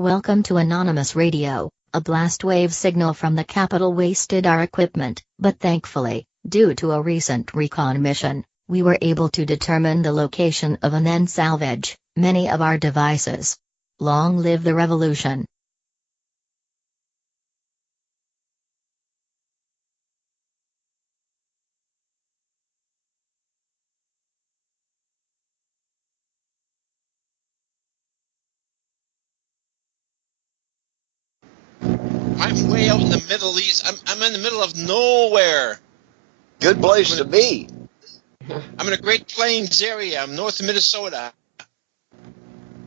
Welcome to Anonymous Radio. A blast wave signal from the capital wasted our equipment, but thankfully, due to a recent recon mission, we were able to determine the location of and then salvage many of our devices. Long live the revolution. I'm way out in the Middle East. I'm in the middle of nowhere. Good place to be. I'm in a Great Plains area. I'm north of Minnesota.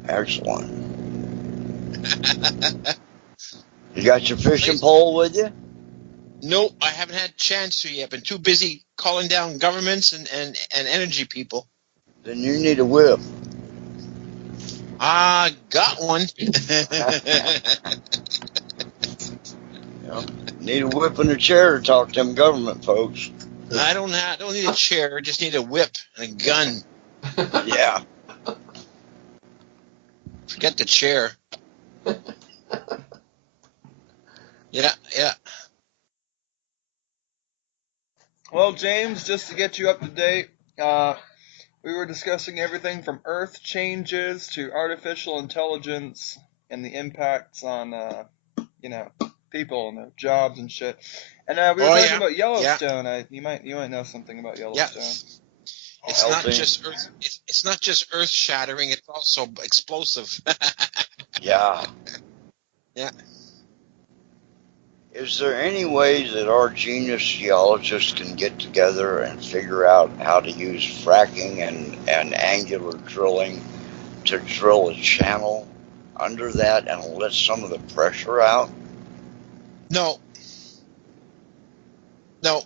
Excellent. You got your fishing pole with you? Nope, I haven't had a chance to yet. Been too busy calling down governments and energy people. Then you need a whip. Got one. Need a whip and a chair to talk to them government folks. I don't need a chair. Just need a whip and a gun. Yeah. Forget the chair. Yeah. Well, James, just to get you up to date, we were discussing everything from Earth changes to artificial intelligence and the impacts on, people and their jobs and shit. And we were talking about Yellowstone. Yeah. You might know something about Yellowstone. Yeah. It's not just earth shattering. It's also explosive. Yeah. Yeah. Is there any ways that our genius geologists can get together and figure out how to use fracking and angular drilling to drill a channel under that and let some of the pressure out? No. Well,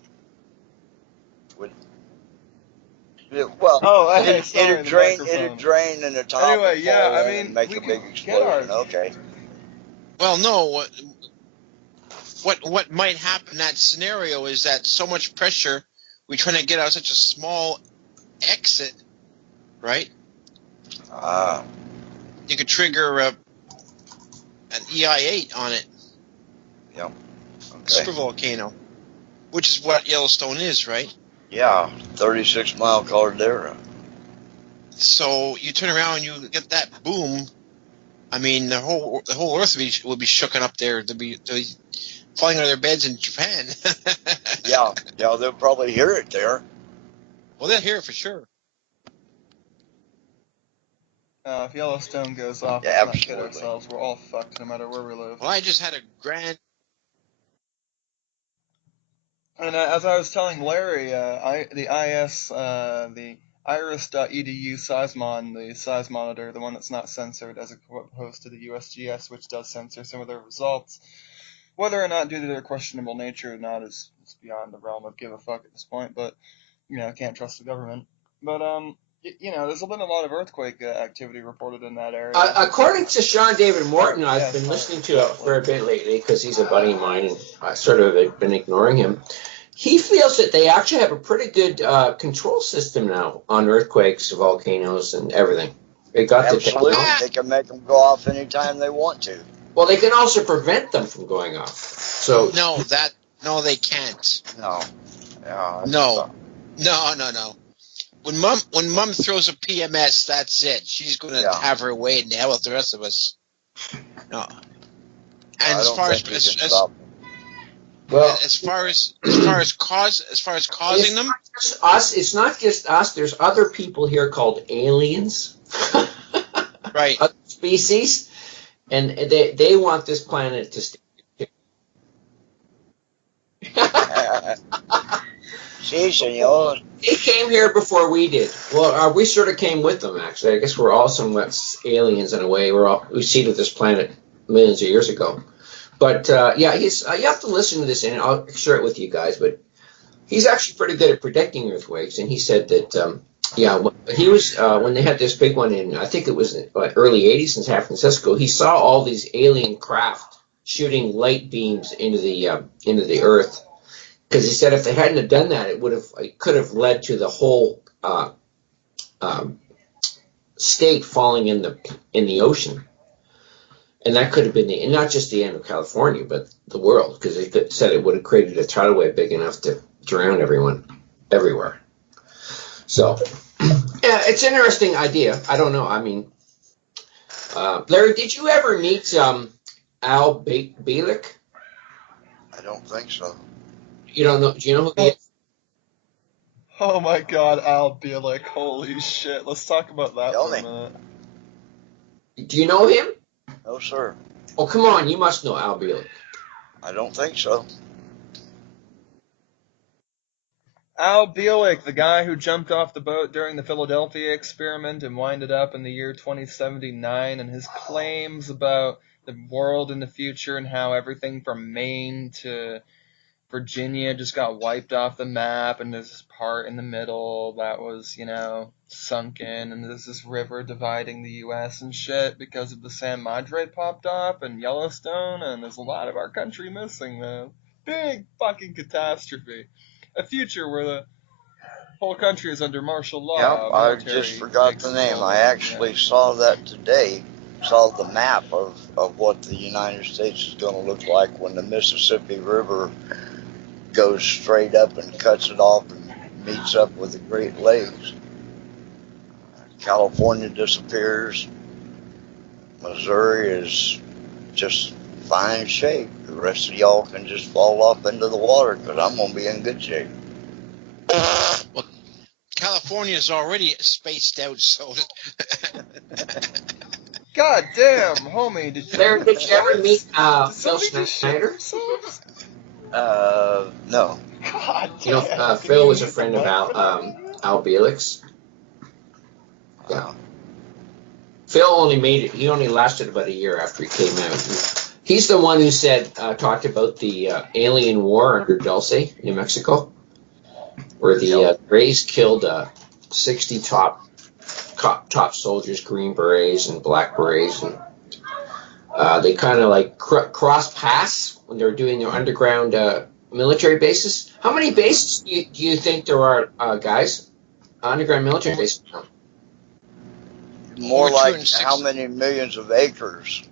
it'd drain in the top anyway, and make a big explosion. Okay. Well, no. What might happen in that scenario is that so much pressure, we're trying to get out of such a small exit, right? You could trigger an EI-8 on it. Yeah. Okay. Super volcano, which is what Yellowstone is, right? Yeah, 36-mile caldera. So you turn around and you get that boom. I mean, the whole Earth will be shooken up there. They'll be falling out of their beds in Japan. Yeah, they'll probably hear it there. Well, they'll hear it for sure. If Yellowstone goes off, yeah, let's not kid ourselves. We're all fucked no matter where we live. Well, I just had a grand... And as I was telling Larry, the iris.edu seismon, the seismometer, the one that's not censored as opposed to the USGS, which does censor some of their results, whether or not due to their questionable nature or not is beyond the realm of give a fuck at this point, but, can't trust the government. But, there's been a lot of earthquake activity reported in that area. According to Sean David Morton, I've been listening to it for a bit lately because he's a buddy of mine and I sort of have been ignoring him. He feels that they actually have a pretty good control system now on earthquakes, volcanoes, and everything. They got the technology. They can make them go off anytime they want to. Well, they can also prevent them from going off. So No, they can't. No. Yeah, No. When mom throws a PMS, that's it. She's going to have her way in hell with the rest of us. No. And as far as causing them, it's not just us. There's other people here called aliens, right? Other species, and they want this planet to stay. Sí, señor. They came here before we did. Well, we sort of came with them, actually. I guess we're all somewhat aliens in a way. We seeded this planet millions of years ago. But, you have to listen to this, and I'll share it with you guys. But he's actually pretty good at predicting earthquakes. And he said that, he was when they had this big one in, I think it was early 80s in San Francisco, he saw all these alien craft shooting light beams into the earth. Because he said if they hadn't have done that, it could have led to the whole state falling in the ocean. And that could have been and not just the end of California, but the world, because they said it would have created a tidal wave big enough to drown everyone everywhere. So, yeah, it's an interesting idea. I don't know. I mean, Larry, did you ever meet Al Bielek? I don't think so. You don't know? Do you know who he is? Oh my god, Al Bielek, holy shit. Let's talk about that Tell for me. a minute. Do you know him? No, sir. Oh, come on. You must know Al Bielek. I don't think so. Al Bielek, the guy who jumped off the boat during the Philadelphia experiment and winded up in the year 2079, and his claims about the world in the future and how everything from Maine to Virginia just got wiped off the map, and there's this part in the middle that was, sunk in, and there's this river dividing the U.S. and shit because of the San Madre popped up and Yellowstone, and there's a lot of our country missing, man. Big fucking catastrophe. A future where the whole country is under martial law. Yep, I just forgot the name. I actually saw that today. Saw the map of what the United States is going to look like when the Mississippi River goes straight up and cuts it off and meets up with the Great Lakes. California disappears. Missouri is just fine shape. The rest of y'all can just fall off into the water because I'm going to be in good shape. Well, California is already spaced out, so. God damn, homie, did you ever meet Phil somebody just shit Schneider? themselves? No. God You know, damn. Phil was a friend of Al Bielek's. Yeah. Phil only made it. He only lasted about a year after he came out. He's the one who talked about the alien war under Dulce, New Mexico, where the Rays killed 60 top soldiers, Green Berets and Black Berets, and they kind of like cross paths when they're doing their underground military bases. How many bases do you think there are, guys? Underground military bases? More like how many millions of acres?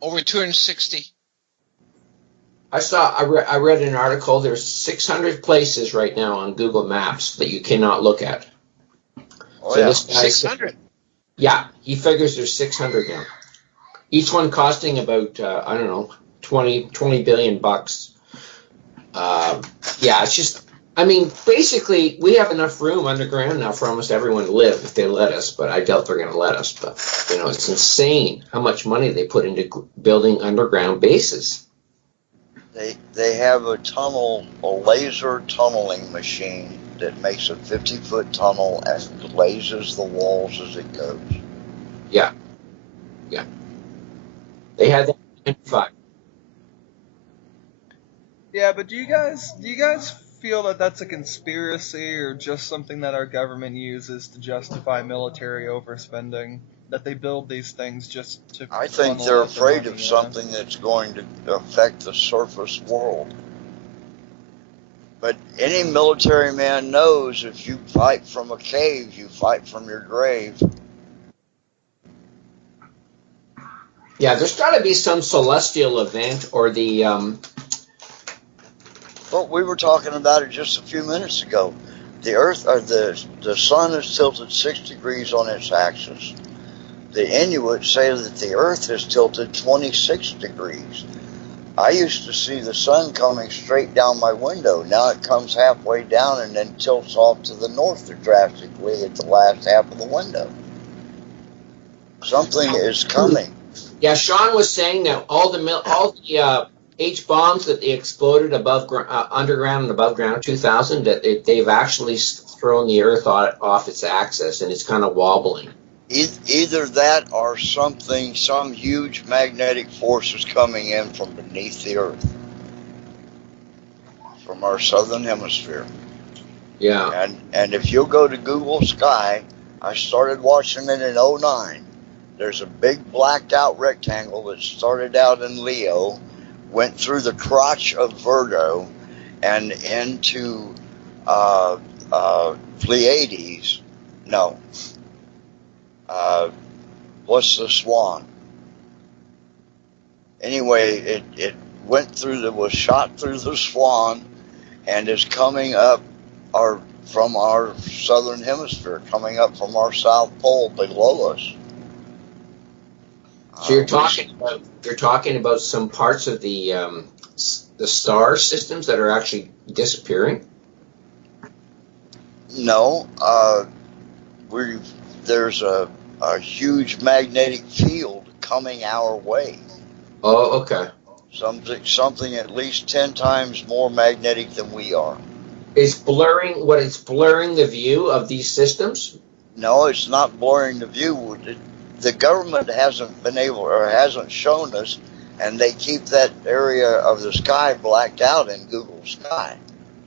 Over 260. I read an article. There's 600 places right now on Google Maps that you cannot look at. Oh, so yeah. this guy 600. Yeah, he figures there's 600 now. Each one costing about I don't know, 20 billion bucks. Yeah, it's just. I mean, basically, we have enough room underground now for almost everyone to live if they let us, but I doubt they're going to let us. But, it's insane how much money they put into building underground bases. They have a laser tunneling machine that makes a 50-foot tunnel and glazes the walls as it goes. Yeah. They had that in 5. Yeah, but do you guys feel that that's a conspiracy or just something that our government uses to justify military overspending? That they build these things just to. I think they're afraid of something that's going to affect the surface world. But any military man knows if you fight from a cave, you fight from your grave. Yeah, there's got to be some celestial event or the. Well, we were talking about it just a few minutes ago. The Earth, or the sun is tilted 6 degrees on its axis. The Inuits say that the Earth is tilted 26 degrees. I used to see the sun coming straight down my window. Now it comes halfway down and then tilts off to the north drastically at the last half of the window. Something is coming. Yeah, Sean was saying that all the H bombs that they exploded underground and above ground 2000, that they've actually thrown the Earth off its axis and it's kind of wobbling. Either that or some huge magnetic force is coming in from beneath the Earth, from our southern hemisphere. Yeah. And if you'll go to Google Sky, I started watching it in 2009. There's a big blacked out rectangle that started out in Leo, went through the crotch of Virgo, and into Pleiades. No. What's the swan? Anyway, it was shot through the swan and is coming up from our southern hemisphere, coming up from our south pole below us. So you're talking about some parts of the star systems that are actually disappearing? No, there's a huge magnetic field coming our way. Oh, okay. Something at least 10 times more magnetic than we are. It's blurring the view of these systems? No, it's not blurring the view. The government hasn't shown us, and they keep that area of the sky blacked out in Google Sky,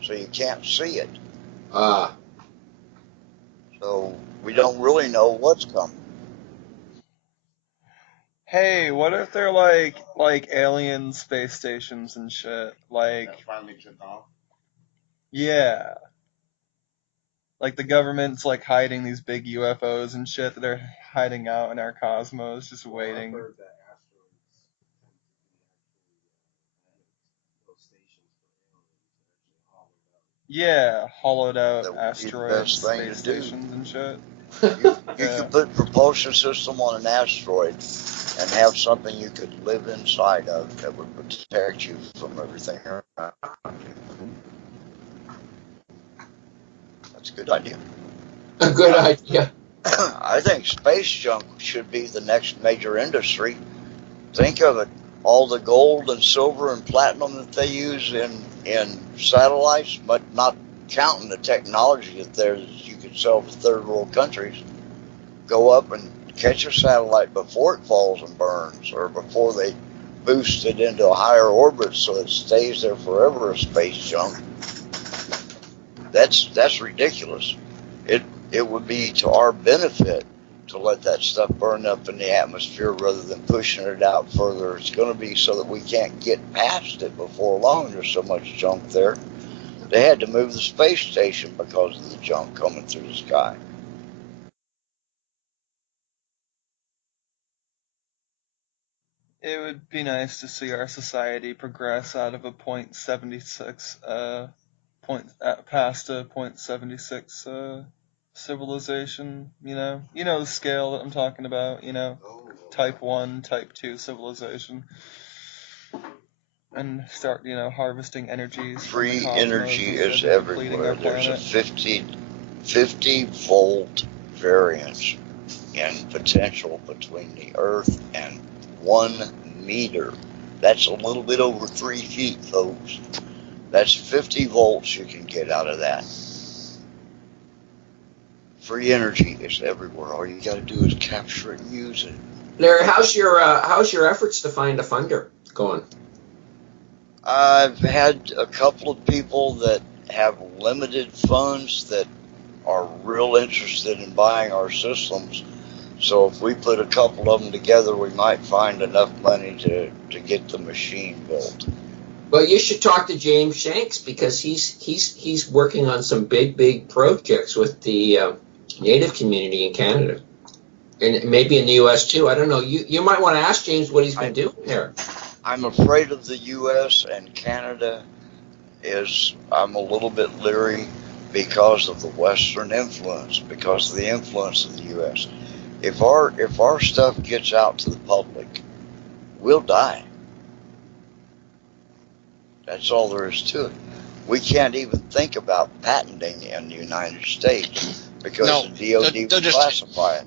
so you can't see it. So we don't really know what's coming. Hey, what if they're like alien space stations and shit? Like, That finally took off. yeah. Like the government's like hiding these big UFOs and shit that are hiding out in our cosmos, just waiting. I've heard that asteroids those stations for aliens are actually hollowed out. Yeah, hollowed out That would be the asteroids, best thing space to do. stations and shit. You could put propulsion system on an asteroid and have something you could live inside of that would protect you from everything around you. That's a good idea. A good idea. I think space junk should be the next major industry. Think of it. All the gold and silver and platinum that they use in satellites, but not counting the technology that you could sell to third world countries. Go up and catch a satellite before it falls and burns, or before they boost it into a higher orbit so it stays there forever as space junk. That's ridiculous. It would be to our benefit to let that stuff burn up in the atmosphere rather than pushing it out further. It's going to be so that we can't get past it before long. There's so much junk there. They had to move the space station because of the junk coming through the sky. It would be nice to see our society progress out of a .76 past a .76 civilization. You know the scale that I'm talking about. Type 1, Type 2 civilization, and start harvesting energies from the Free cosmos energy instead is of depleting everywhere. our There's a planet. 50 volt variance in potential between the Earth and 1 meter. That's a little bit over 3 feet, folks. That's 50 volts you can get out of that. Free energy is everywhere. All you got to do is capture it and use it. Larry, how's your efforts to find a funder going? I've had a couple of people that have limited funds that are real interested in buying our systems. So if we put a couple of them together, we might find enough money to get the machine built. Well, you should talk to James Shanks because he's working on some big projects with the Native community in Canada, and maybe in the U.S. too. I don't know. You might want to ask James what he's been doing there. I'm afraid of the U.S. and Canada. I'm a little bit leery because of the Western influence, because of the influence of the U.S. If our stuff gets out to the public, we'll die. That's all there is to it. We can't even think about patenting in the United States because the DOD will classify it.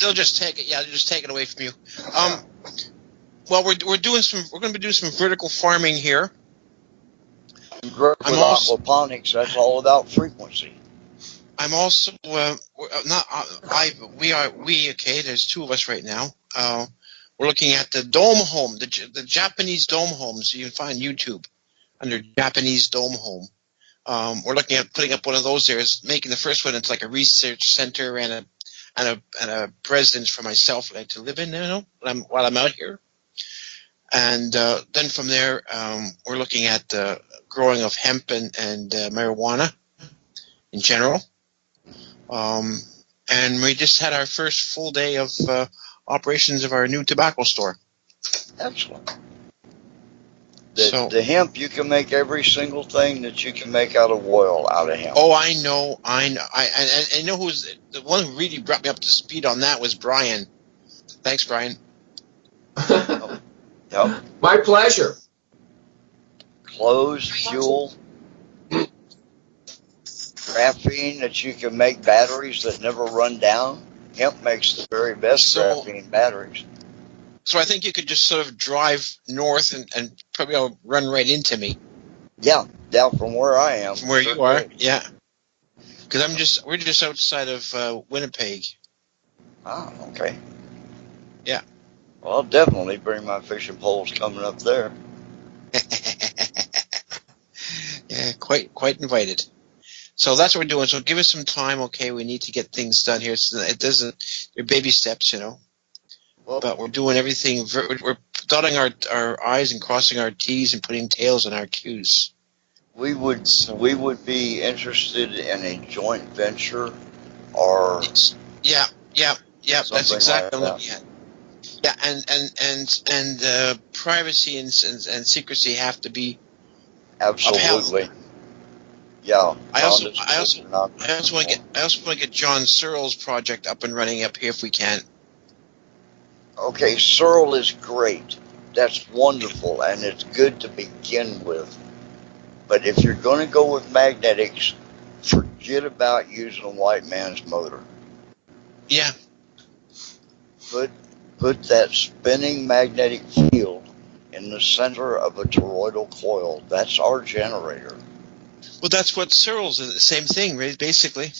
They'll just take it. Yeah, they'll just take it away from you. Well, we're going to be doing some vertical farming here. With aquaponics, that's all about frequency. I'm also there's two of us right now. We're looking at the dome home, the Japanese dome homes. You can find YouTube under Japanese dome home. We're looking at putting up one of those there. It's making the first one. It's like a research center and a residence for myself to live in. While I'm out here. And then from there, we're looking at the growing of hemp and marijuana in general. And we just had our first full day of operations of our new tobacco store. Excellent. So, The hemp, you can make every single thing that you can make out of oil out of hemp. oh, I know. I know who's the one who really brought me up to speed on that was Brian. Thanks, Brian. Yep. My pleasure. Clothes, fuel, graphene that you can make batteries that never run down. Hemp makes the very best graphene batteries. So I think you could just sort of drive north and probably run right into me. Yeah, down from where I am. From where you are, yeah. Because we're just outside of Winnipeg. Ah, okay. Yeah. Well, I'll definitely bring my fishing poles coming up there. Yeah, quite invited. So that's what we're doing. So give us some time, okay? We need to get things done here. So it doesn't. They're baby steps, Well, but we're doing everything. We're dotting our I's and crossing our T's and putting tails on our Q's. we would be interested in a joint venture, or yeah. That's exactly what I'm looking at. Yeah, and privacy and secrecy have to be absolutely. Yeah. I also want to get John Searle's project up and running up here if we can. Okay, Searle is great. That's wonderful, and it's good to begin with. But if you're going to go with magnetics, forget about using a white man's motor. Yeah. Put that spinning magnetic field in the center of a toroidal coil. That's our generator. Well, that's what Searle's is, the same thing, right, basically.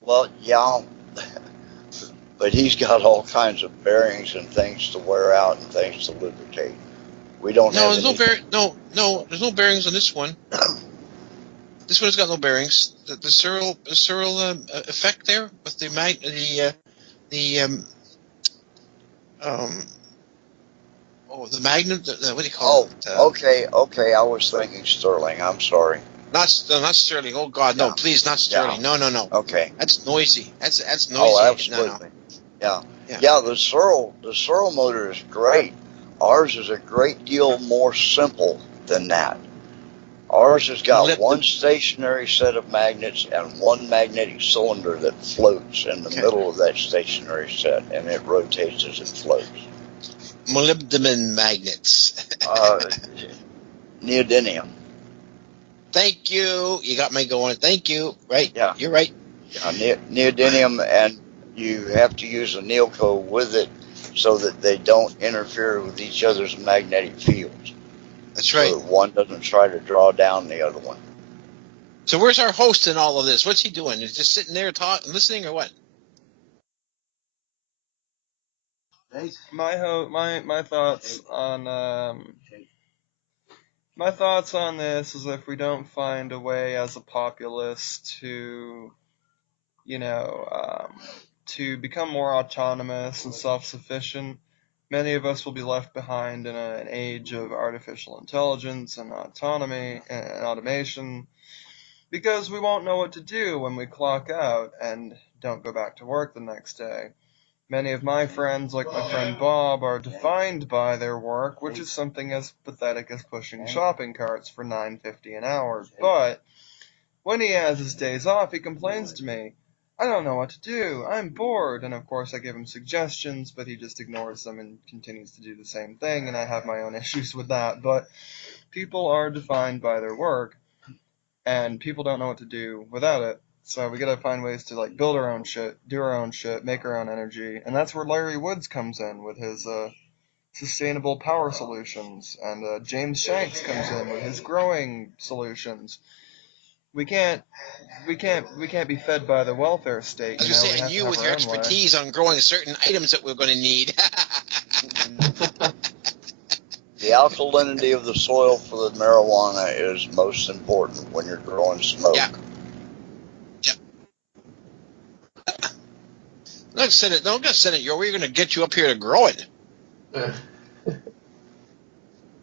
Well, yeah, but he's got all kinds of bearings and things to wear out and things to lubricate. We don't have there's there's no bearings on this one. This one's got no bearings. The Searle effect there with the magnet. What do you call it? Okay. I was thinking Sterling. I'm sorry. Not Sterling. Oh God, no! Please, not Sterling. Yeah. No. Okay. That's noisy. That's noisy. Oh, absolutely. No. Yeah. The Searle motor is great. Ours is a great deal more simple than that. Ours has got one stationary set of magnets and one magnetic cylinder that floats in the middle of that stationary set, and it rotates as it floats. Molybdenum magnets. Neodymium. Thank you. You got me going. Thank you. Right. Yeah. You're right. Yeah, neodymium, and you have to use a neelco with it so that they don't interfere with each other's magnetic fields. That's right. So that one doesn't try to draw down the other one. So where's our host in all of this? What's he doing? Is he just sitting there talking, listening, or what? My thoughts on this is if we don't find a way as a populace to, to become more autonomous and self-sufficient, many of us will be left behind in an age of artificial intelligence and autonomy and automation, because we won't know what to do when we clock out and don't go back to work the next day. Many of my friends, like my friend Bob, are defined by their work, which is something as pathetic as pushing shopping carts for $9.50 an hour. But when he has his days off, he complains to me, "I don't know what to do. I'm bored." And of course, I give him suggestions, but he just ignores them and continues to do the same thing, and I have my own issues with that. But people are defined by their work, and people don't know what to do without it. So we gotta find ways to build our own shit, do our own shit, make our own energy, and that's where Larry Woods comes in with his sustainable power solutions, and James Shanks comes in with his growing solutions. We can't be fed by the welfare state. I was going to say, and you with your expertise on growing certain items that we're going to need. The alkalinity of the soil for the marijuana is most important when you're growing smoke. Yeah. Don't send it your way. We're going to get you up here to grow it.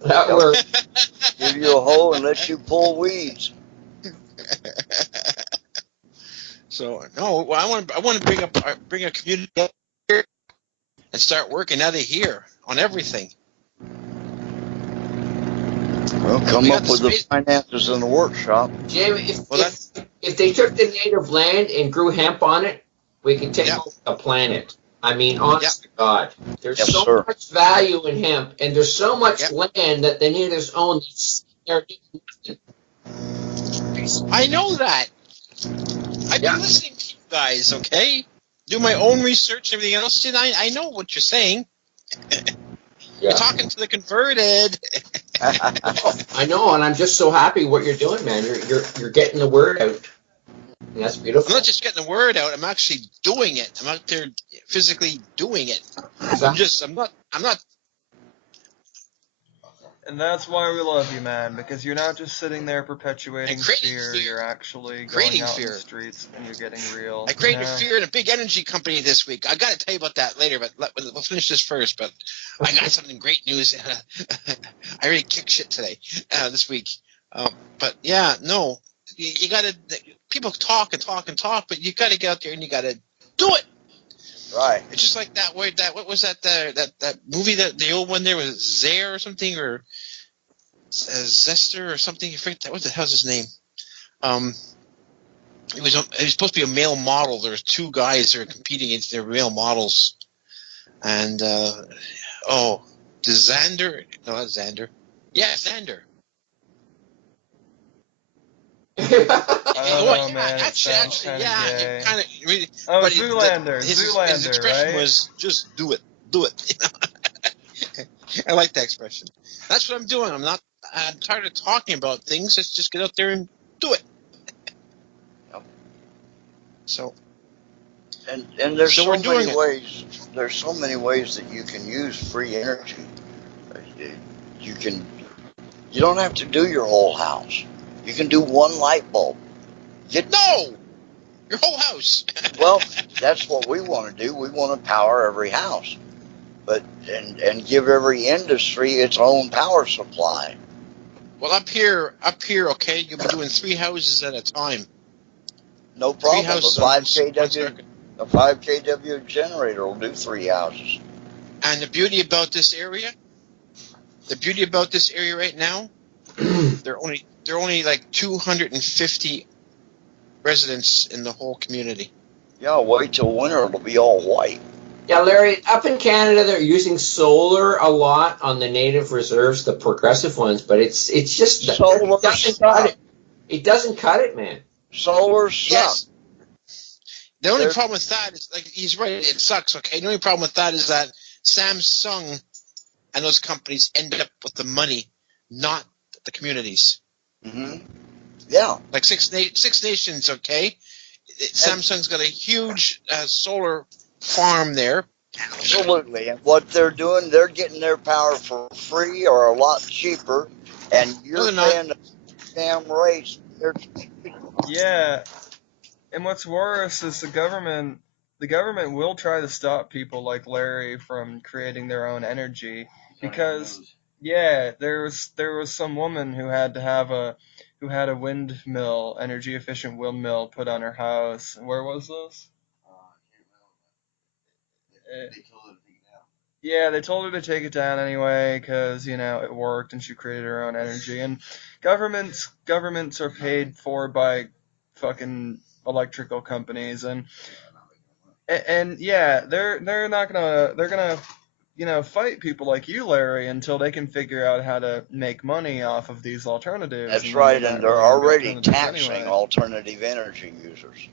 That works. Give you a hoe and let you pull weeds. So no, well, I want to bring a community up here and start working out of here on everything. Well, come up with the finances in the workshop. Jim, if they took the native land and grew hemp on it, we could take over the planet. I mean, honest to God, there's so much value in hemp, and there's so much land that the natives own. I know that. I've been listening to you guys, okay? Do my own research and everything else, and I know what you're saying. You're talking to the converted. I know, and I'm just so happy what you're doing, man. You're getting the word out. And that's beautiful. I'm not just getting the word out. I'm actually doing it. I'm out there physically doing it. I'm not. And that's why we love you, man, because you're not just sitting there perpetuating fear. You're actually going out in the streets and you're getting real. I created fear in a big energy company this week. I got to tell you about that later, but we'll finish this first. But I got something great news. I already kicked shit today, this week. But yeah, no, you got to. People talk and talk and talk, but you got to get out there and you got to do it. Right. It's just like that word. What was that? That movie, that the old one there was Zare or something, or Zester or something. You forget that. What the hell's his name? He was supposed to be a male model. There was two guys that were competing against their male models, and Xander? No, not Xander. Yeah, Xander. I don't know, man. It sounds kind of gay. Really, but Zoolander. His expression right? was just do it. I like that expression. That's what I'm doing. I'm tired of talking about things. Let's just get out there and do it. So. And there's so many ways. There's so many ways that you can use free energy. You don't have to do your whole house. You can do one light bulb. Your whole house. Well, that's what we want to do. We want to power every house, and give every industry its own power supply. Well, up here, okay, you'll be doing 3 houses at a time. No problem. A 5 kW generator will do 3 houses. And the beauty about this area right now, they're only like 250 residents in the whole community. Yeah, wait till winter; it'll be all white. Yeah, Larry, up in Canada, they're using solar a lot on the native reserves, the progressive ones, but it's just solar doesn't cut it. It doesn't cut it, man. Solar sucks. Yes. The only problem with that is, like, he's right, it sucks, okay? The only problem with that is that Samsung and those companies end up with the money, not the communities. Mm-hmm. Yeah. Like Six Nations, okay? Samsung's got a huge solar farm there. Absolutely. And what they're doing, they're getting their power for free or a lot cheaper, and you're paying the damn rates. Yeah. And what's worse is the government will try to stop people like Larry from creating their own energy, because there was some woman who had a windmill, energy efficient windmill put on her house. Where was this? They told her to take it down anyway because, it worked and she created her own energy. And governments are paid for by fucking electrical companies, and they're gonna fight people like you, Larry, until they can figure out how to make money off of these alternatives. That's right, and they're already taxing alternative energy users.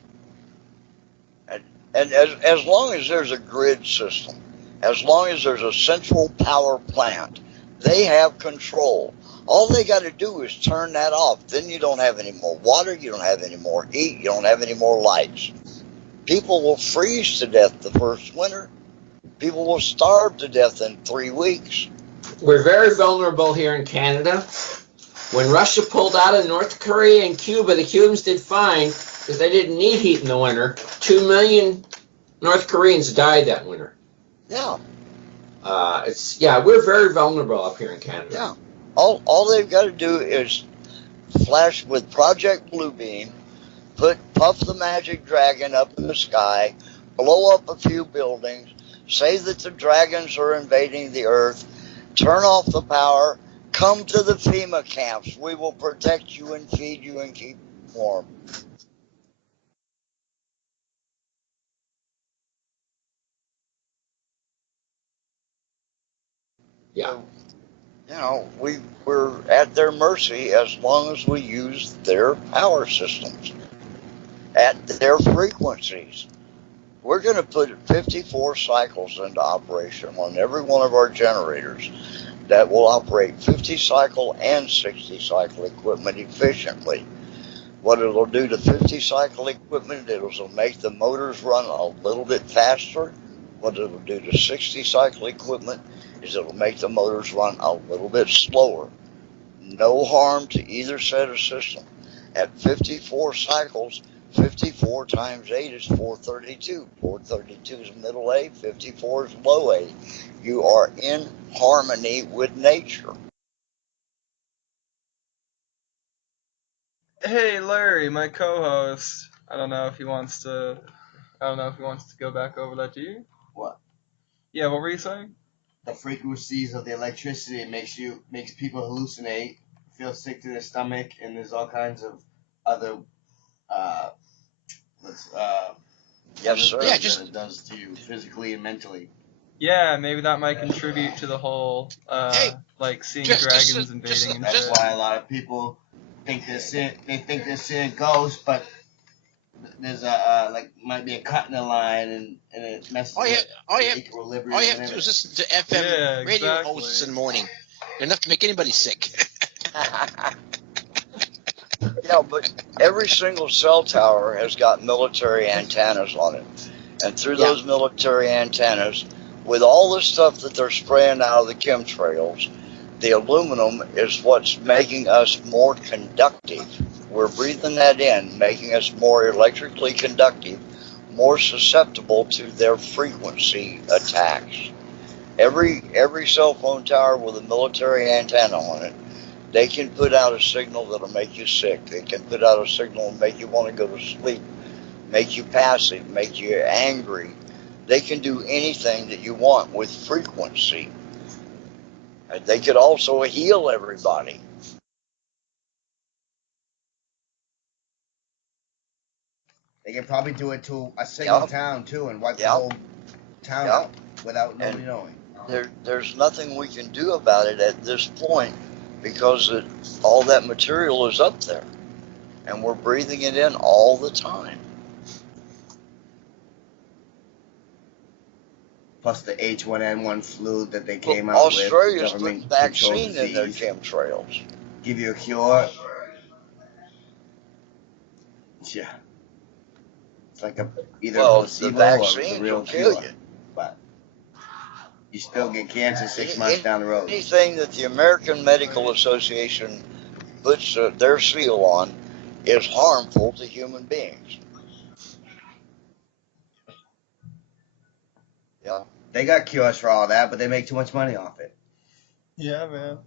And as long as there's a grid system, as long as there's a central power plant, they have control. All they got to do is turn that off. Then you don't have any more water, you don't have any more heat, you don't have any more lights. People will freeze to death the first winter. People will starve to death in 3 weeks. We're very vulnerable here in Canada. When Russia pulled out of North Korea and Cuba, the Cubans did fine because they didn't need heat in the winter. 2 million North Koreans died that winter. Yeah. We're very vulnerable up here in Canada. Yeah. All they've got to do is flash with Project Bluebeam, puff the magic dragon up in the sky, blow up a few buildings, say that the dragons are invading the earth, turn off the power, come to the FEMA camps. We will protect you and feed you and keep you warm. Yeah. You know, we're at their mercy as long as we use their power systems at their frequencies. We're going to put 54 cycles into operation on every one of our generators that will operate 50 cycle and 60 cycle equipment efficiently. What it'll do to 50 cycle equipment, it'll make the motors run a little bit faster. What it'll do to 60 cycle equipment is it'll make the motors run a little bit slower. No harm to either set of system. At 54 cycles, 54 times 8 is 432. 432 is middle A, 54 is low A. You are in harmony with nature. Hey Larry, my co-host. I don't know if he wants to go back over that. Do you? What? Yeah, what were you saying? The frequencies of the electricity makes people hallucinate, feel sick to their stomach, and there's all kinds of other Yes, sir. things Yeah, that it does to you physically and mentally. Yeah, maybe that might contribute to the whole Hey, like seeing just- dragons just- invading just- and That's shit. why a lot of people think they're seeing ghosts, but there's might be a cut in the line and it messes all you with have equilibrium. all you have and to do is everything. listen to FM Yeah, radio exactly. hosts in the morning. They're enough to make anybody sick. Yeah, but every single cell tower has got military antennas on it. And through Yeah. those military antennas, with all the stuff that they're spraying out of the chemtrails, the aluminum is what's making us more conductive. We're breathing that in, making us more electrically conductive, more susceptible to their frequency attacks. Every cell phone tower with a military antenna on it, they can put out a signal that'll make you sick. They can put out a signal and make you want to go to sleep, make you passive, make you angry. They can do anything that you want with frequency. They could also heal everybody. They can probably do it to a single Yep. town too and wipe the Yep. whole town Yep. out without nobody And knowing. there's nothing we can do about it at this point because all that material is up there. And we're breathing it in all the time. Plus the H1N1 flu that they Well, came out with. Australia's putting Government vaccine in their disease. chemtrails. Give you a cure. Yeah. It's like either a Well, the placebo or the vaccines real will kill cure. you. But you still get cancer 6 months down the road. Anything that the American Medical Association puts their seal on is harmful to human beings. Yeah. They got cures for all that, but they make too much money off it. Yeah, man.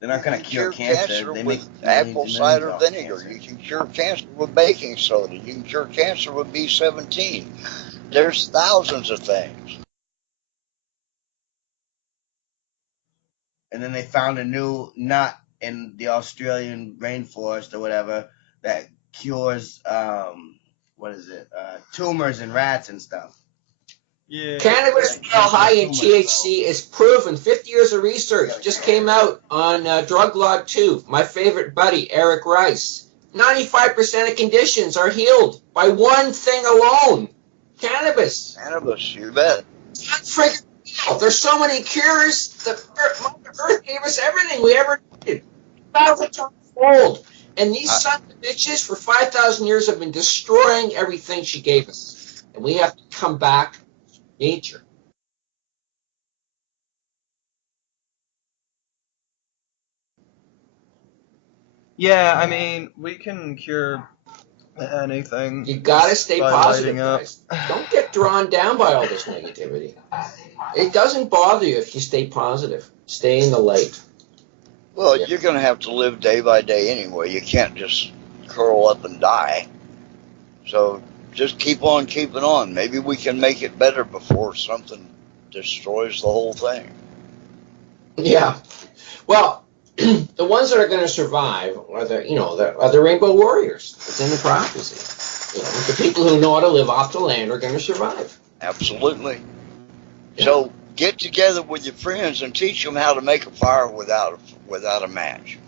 They're not going to cure cancer. They make with millions apple and millions cider off vinegar. cancer. You can cure cancer with baking soda. You can cure cancer with B17. There's thousands of things. And then they found a new nut in the Australian rainforest or whatever that cures tumors in rats and stuff. Yeah. Cannabis while high in THC is proven. 50 years of research just came out on Drug Log 2. My favorite buddy, Eric Rice. 95% of conditions are healed by one thing alone. Cannabis. Cannabis, you bet. Freaking hell. There's so many cures. Mother Earth gave us everything we ever needed. 1,000 times old. And these sons of bitches for 5,000 years have been destroying everything she gave us. And we have to come back to nature. Yeah, I mean, we can cure anything. You gotta stay by positive, lighting up. guys. Don't get drawn down by all this negativity. It doesn't bother you if you stay positive. Stay in the light. Well, Yeah. you're going to have to live day by day anyway. You can't just curl up and die. So just keep on keeping on. Maybe we can make it better before something destroys the whole thing. Yeah. Well, the ones that are going to survive are the Rainbow Warriors. It's in the prophecy. The people who know how to live off the land are going to survive. Absolutely. Yeah. So get together with your friends and teach them how to make a fire without a match.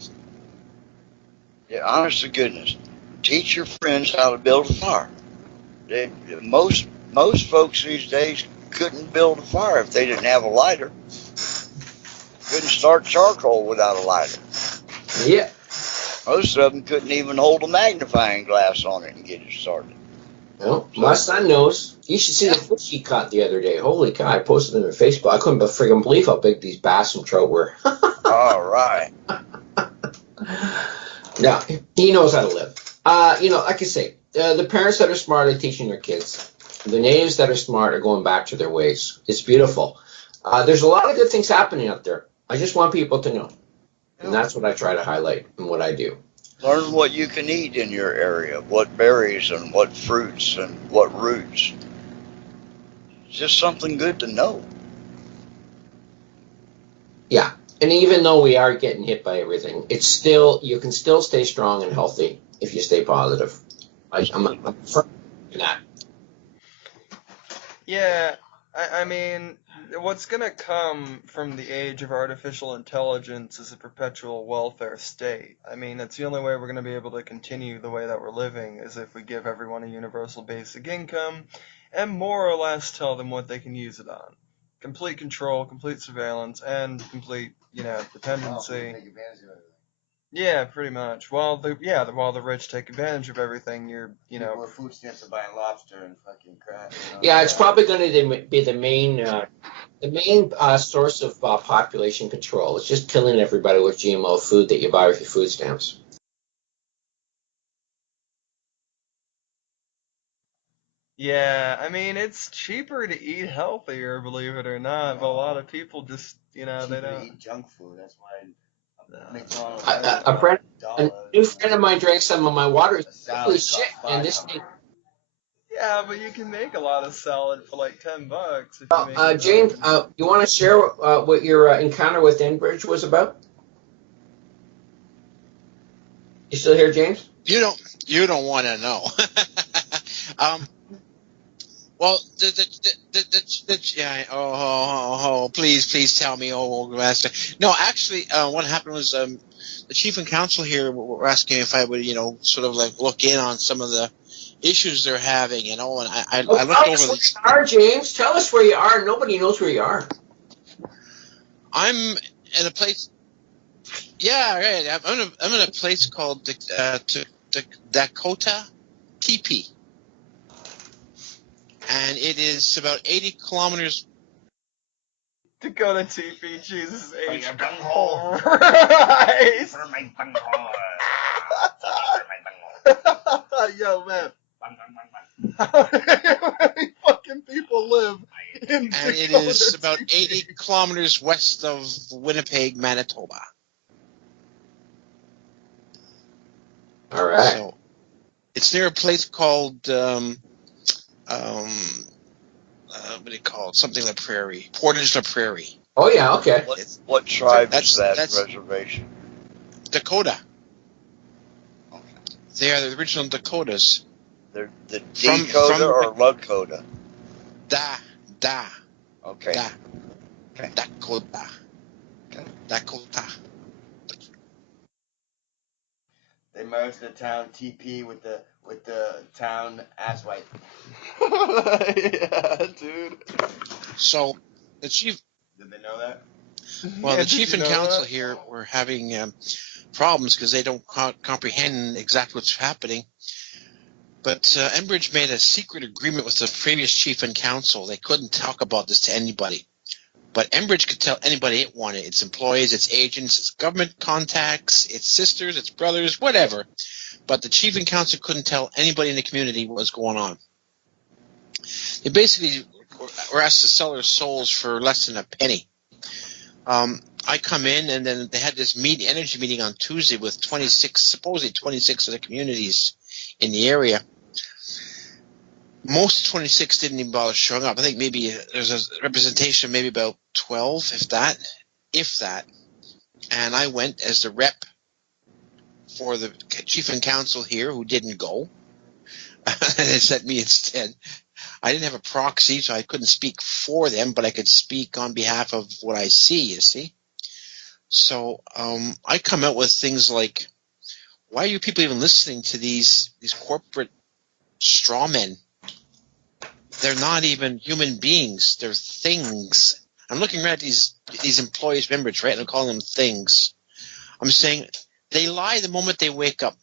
Yeah, honest to goodness, teach your friends how to build a fire. Most folks these days couldn't build a fire if they didn't have a lighter. Couldn't start charcoal without a lighter. Yeah. Most of them couldn't even hold a magnifying glass on it and get it started. Well, my son knows. You should see the fish he caught the other day. Holy cow, I posted them on Facebook. I couldn't friggin' believe how big these bass and trout were. All right. Yeah, he knows how to live. Like I say, the parents that are smart are teaching their kids. The natives that are smart are going back to their ways. It's beautiful. There's a lot of good things happening out there. I just want people to know. And that's what I try to highlight in what I do. Learn what you can eat in your area, what berries and what fruits and what roots. It's just something good to know. Yeah. And even though we are getting hit by everything, you can still stay strong and healthy if you stay positive. I'm firm in that. Yeah, I mean, what's going to come from the age of artificial intelligence is a perpetual welfare state. I mean, that's the only way we're going to be able to continue the way that we're living is if we give everyone a universal basic income and more or less tell them what they can use it on. Complete control, complete surveillance, and complete, dependency. Yeah, pretty much. While the rich take advantage of everything, People with food stamps are buying lobster and fucking crap. Yeah, it's probably going to be the main source of population control. It's just killing everybody with GMO food that you buy with your food stamps. Yeah, I mean, it's cheaper to eat healthier, believe it or not, but a lot of people just, they don't eat junk food. That's why A new friend of mine drank some of my water. Holy shit! And this thing. Yeah, but you can make a lot of salad for like $10 if you make it. James, you want to share what your encounter with Enbridge was about? You still here, James? You don't want to know. Well, please tell me, master. No, actually, what happened was the chief and council here were asking if I would, sort of like look in on some of the issues they're having, and I looked over these. Where you are, James? Tell us where you are. Nobody knows where you are. I'm in a place. Yeah, right. I'm in a place called Dakota Teepee. And it is about 80 kilometers. Dakota Teepee, Jesus H. your bunghole. Christ. For my bunghole. Yo, man. How many fucking people live in Dakota? And it is about 80 kilometers west of Winnipeg, Manitoba. All right. So it's near a place called what do you call it? Something like Prairie. Portage la Prairie. Oh yeah, okay. What tribe is that reservation? Dakota. Okay. They are the original Dakotas. They're the Dakota or Lakota? Da. Okay. Da. Okay. Dakota. Okay. Dakota. They merged the town TP with the town asswipe. Yeah, dude. So the chief. Did they know that? Well, Yeah, the chief and council here were having problems because they don't comprehend exactly what's happening. But Enbridge made a secret agreement with the previous chief and council. They couldn't talk about this to anybody. But Enbridge could tell anybody it wanted, its employees, its agents, its government contacts, its sisters, its brothers, whatever. But the chief and council couldn't tell anybody in the community what was going on. They basically were asked to sell their souls for less than a penny. I come in, and then they had this energy meeting on Tuesday with supposedly 26 of the communities in the area. Most 26 didn't even bother showing up. I think maybe there's a representation, maybe about 12, if that. And I went as the rep for the chief and council here, who didn't go. And they sent me instead. I didn't have a proxy, so I couldn't speak for them, but I could speak on behalf of what I see, you see. So I come out with things like, why are you people even listening to these corporate straw men? They're not even human beings. They're things. I'm looking at these employees members, right? And I'm calling them things. I'm saying they lie the moment they wake up.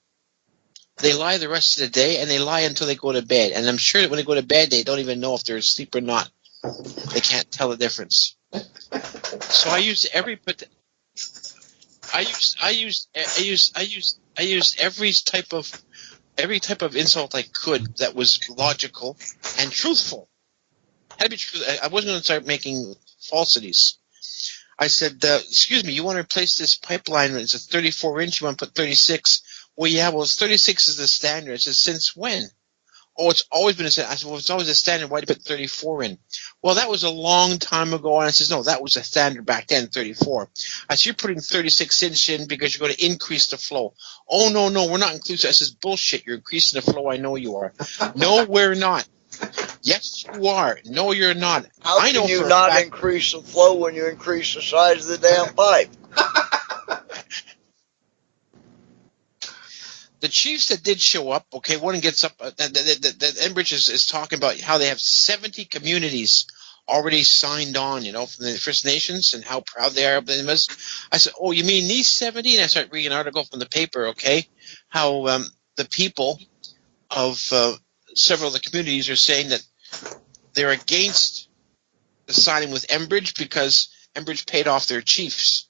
They lie the rest of the day, and they lie until they go to bed. And I'm sure that when they go to bed, they don't even know if they're asleep or not. They can't tell the difference. So I used every type of insult I could that was logical and truthful. Had to be true. I wasn't going to start making falsities. I said, excuse me, you want to replace this pipeline? It's a 34-inch. You want to put 36? Well, yeah, 36 is the standard. I said, since when? Oh, it's always been a standard. I said, well, if it's always a standard, why do you put 34 in? Well, that was a long time ago. And I said, no, that was a standard back then, 34. I said, you're putting 36-inch in because you're going to increase the flow. Oh, no, we're not increasing. I said, bullshit, you're increasing the flow. I know you are. No, we're not. Yes, you are. No, you're not. How I know can you for a not fact, increase the flow when you increase the size of the damn pipe? the chiefs that did show up, okay, one gets up, Enbridge is talking about how they have 70 communities already signed on, from the First Nations and how proud they are of them. I said, oh, you mean these 70? And I started reading an article from the paper, okay, how the people of several of the communities are saying that they're against the signing with Enbridge because Enbridge paid off their chiefs.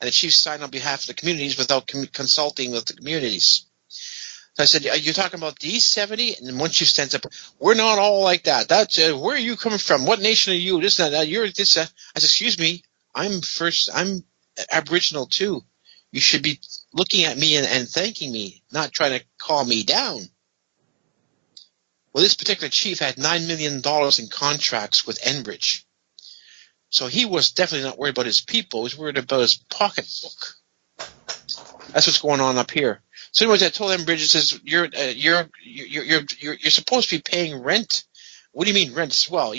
And the chiefs signed on behalf of the communities without consulting with the communities. So I said, are you talking about these 70? And then one chief stands up, we're not all like that. That's where are you coming from? What nation are you? This and that. You're this. I said, excuse me, I'm Aboriginal too. You should be looking at me and thanking me, not trying to call me down. Well, this particular chief had $9 million in contracts with Enbridge. So he was definitely not worried about his people. He was worried about his pocketbook. That's what's going on up here. So anyways, I told Enbridge, it says you're supposed to be paying rent. What do you mean rent? Well,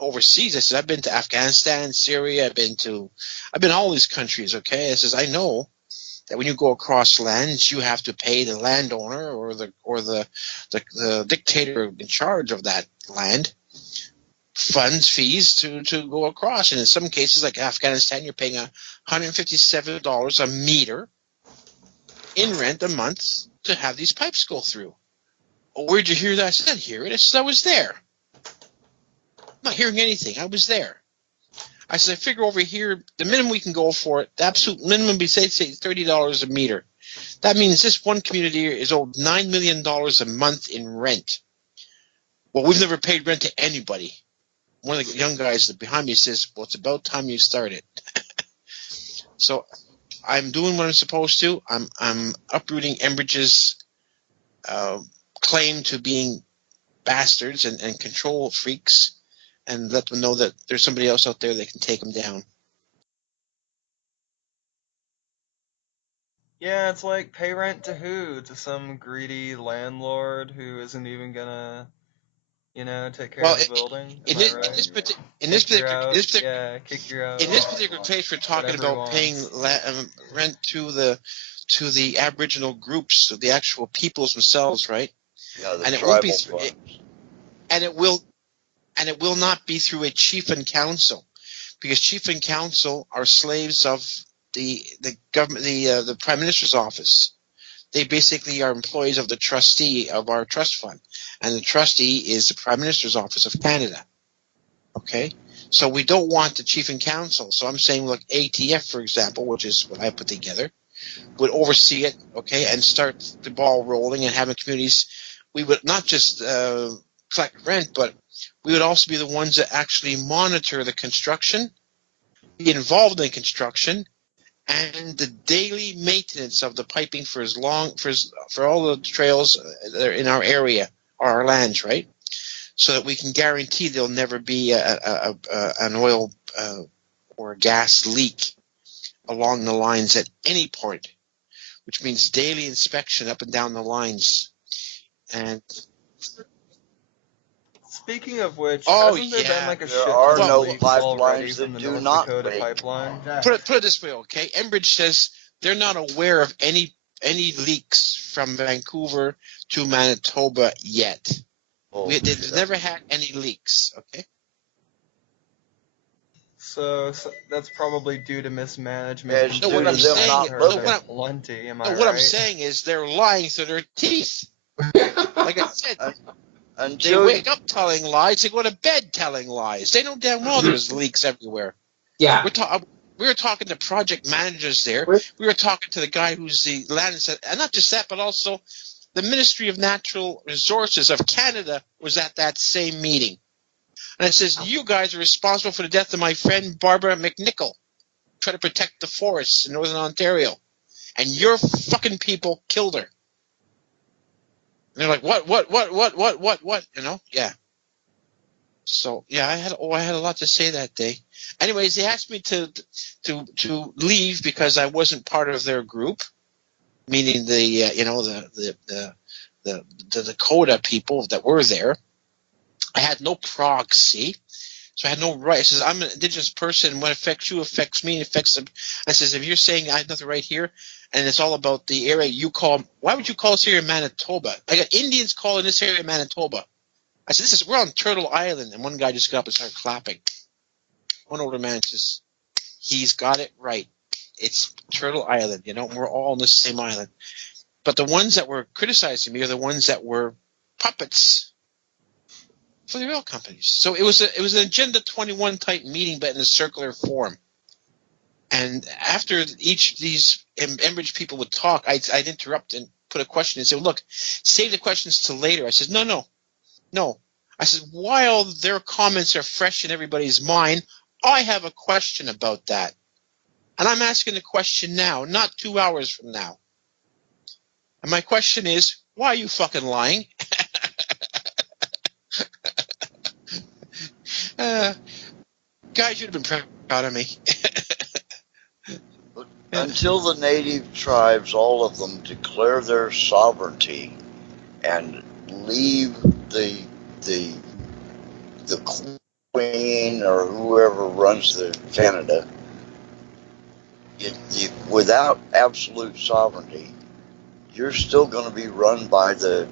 overseas. I said I've been to Afghanistan, Syria. I've been all these countries. Okay, I says I know that when you go across lands, you have to pay the landowner or the dictator in charge of that land fees to go across. And in some cases, like Afghanistan, you're paying $157 a meter in rent a month to have these pipes go through. Oh, where'd you hear that? I said, I didn't hear it. I said, I was there. I'm not hearing anything. I was there. I said, I figure over here, the minimum we can go for it, the absolute minimum be say $30 a meter. That means this one community is owed $9 million a month in rent. Well, we've never paid rent to anybody. One of the young guys behind me says, well, it's about time you started. So I'm doing what I'm supposed to. I'm uprooting Enbridge's claim to being bastards and control freaks, and let them know that there's somebody else out there that can take them down. Yeah, it's like pay rent to who? To some greedy landlord who isn't even gonna, take care of the building? Am I right? In this particular case, we're talking about paying rent to the Aboriginal groups, to the actual peoples themselves, right? Yeah, the and tribal funds. It will not be through a chief and council, because chief and council are slaves of the government, the Prime Minister's office. They basically are employees of the trustee of our trust fund, and the trustee is the Prime Minister's office of Canada. Okay, so we don't want the chief and council. So I'm saying, look, ATF, for example, which is what I put together, would oversee it, okay, and start the ball rolling and having communities. We would not just collect rent, but we would also be the ones that actually monitor the construction, be involved in construction, and the daily maintenance of the piping for all the trails that are in our area or our lands, right? so that we can guarantee there'll never be an oil or a gas leak along the lines at any point, which means daily inspection up and down the lines. And Speaking of which, oh hasn't there been yeah, like a There shit are ton of no leaks already pipelines from that the do North not Dakota leak. pipeline? put it this way, okay? Enbridge says they're not aware of any leaks from Vancouver to Manitoba yet. Oh, They've shit. never had any leaks, okay? So that's probably due to mismanagement. Yeah, it's No, what due I'm to them saying, not There's looking. plenty. Am I no, right? what I'm saying is they're lying through their teeth. Like I said, they Until wake up telling lies, they go to bed telling lies. They know damn well there's leaks everywhere. Yeah. We were talking to project managers there. We were talking to the guy who's the land, and not just that, but also the Ministry of Natural Resources of Canada was at that same meeting. And it says, you guys are responsible for the death of my friend Barbara McNichol, trying to protect the forests in Northern Ontario. And your fucking people killed her. And they're like, what? You know? Yeah. So yeah, I had a lot to say that day. Anyways, they asked me to leave because I wasn't part of their group, meaning the Dakota people that were there. I had no proxy, so I had no right. It says I'm an Indigenous person. What affects you affects me. It affects them. I says if you're saying I have nothing right here, and it's all about the area you call. Why would you call this area Manitoba? I got Indians calling this area Manitoba. I said, we're on Turtle Island, and one guy just got up and started clapping. One older man says, he's got it right. It's Turtle Island, we're all on the same island. But the ones that were criticizing me are the ones that were puppets for the oil companies. So it was an Agenda 21 type meeting, but in a circular form. And after each of these Enbridge people would talk, I'd interrupt and put a question and say, well, look, save the questions till later. I said, no. I said, while their comments are fresh in everybody's mind, I have a question about that. And I'm asking the question now, not 2 hours from now. And my question is, why are you fucking lying? Guys, you'd have been proud of me. until the native tribes, all of them, declare their sovereignty and leave the queen or whoever runs the Canada, without absolute sovereignty, you're still going to be run by the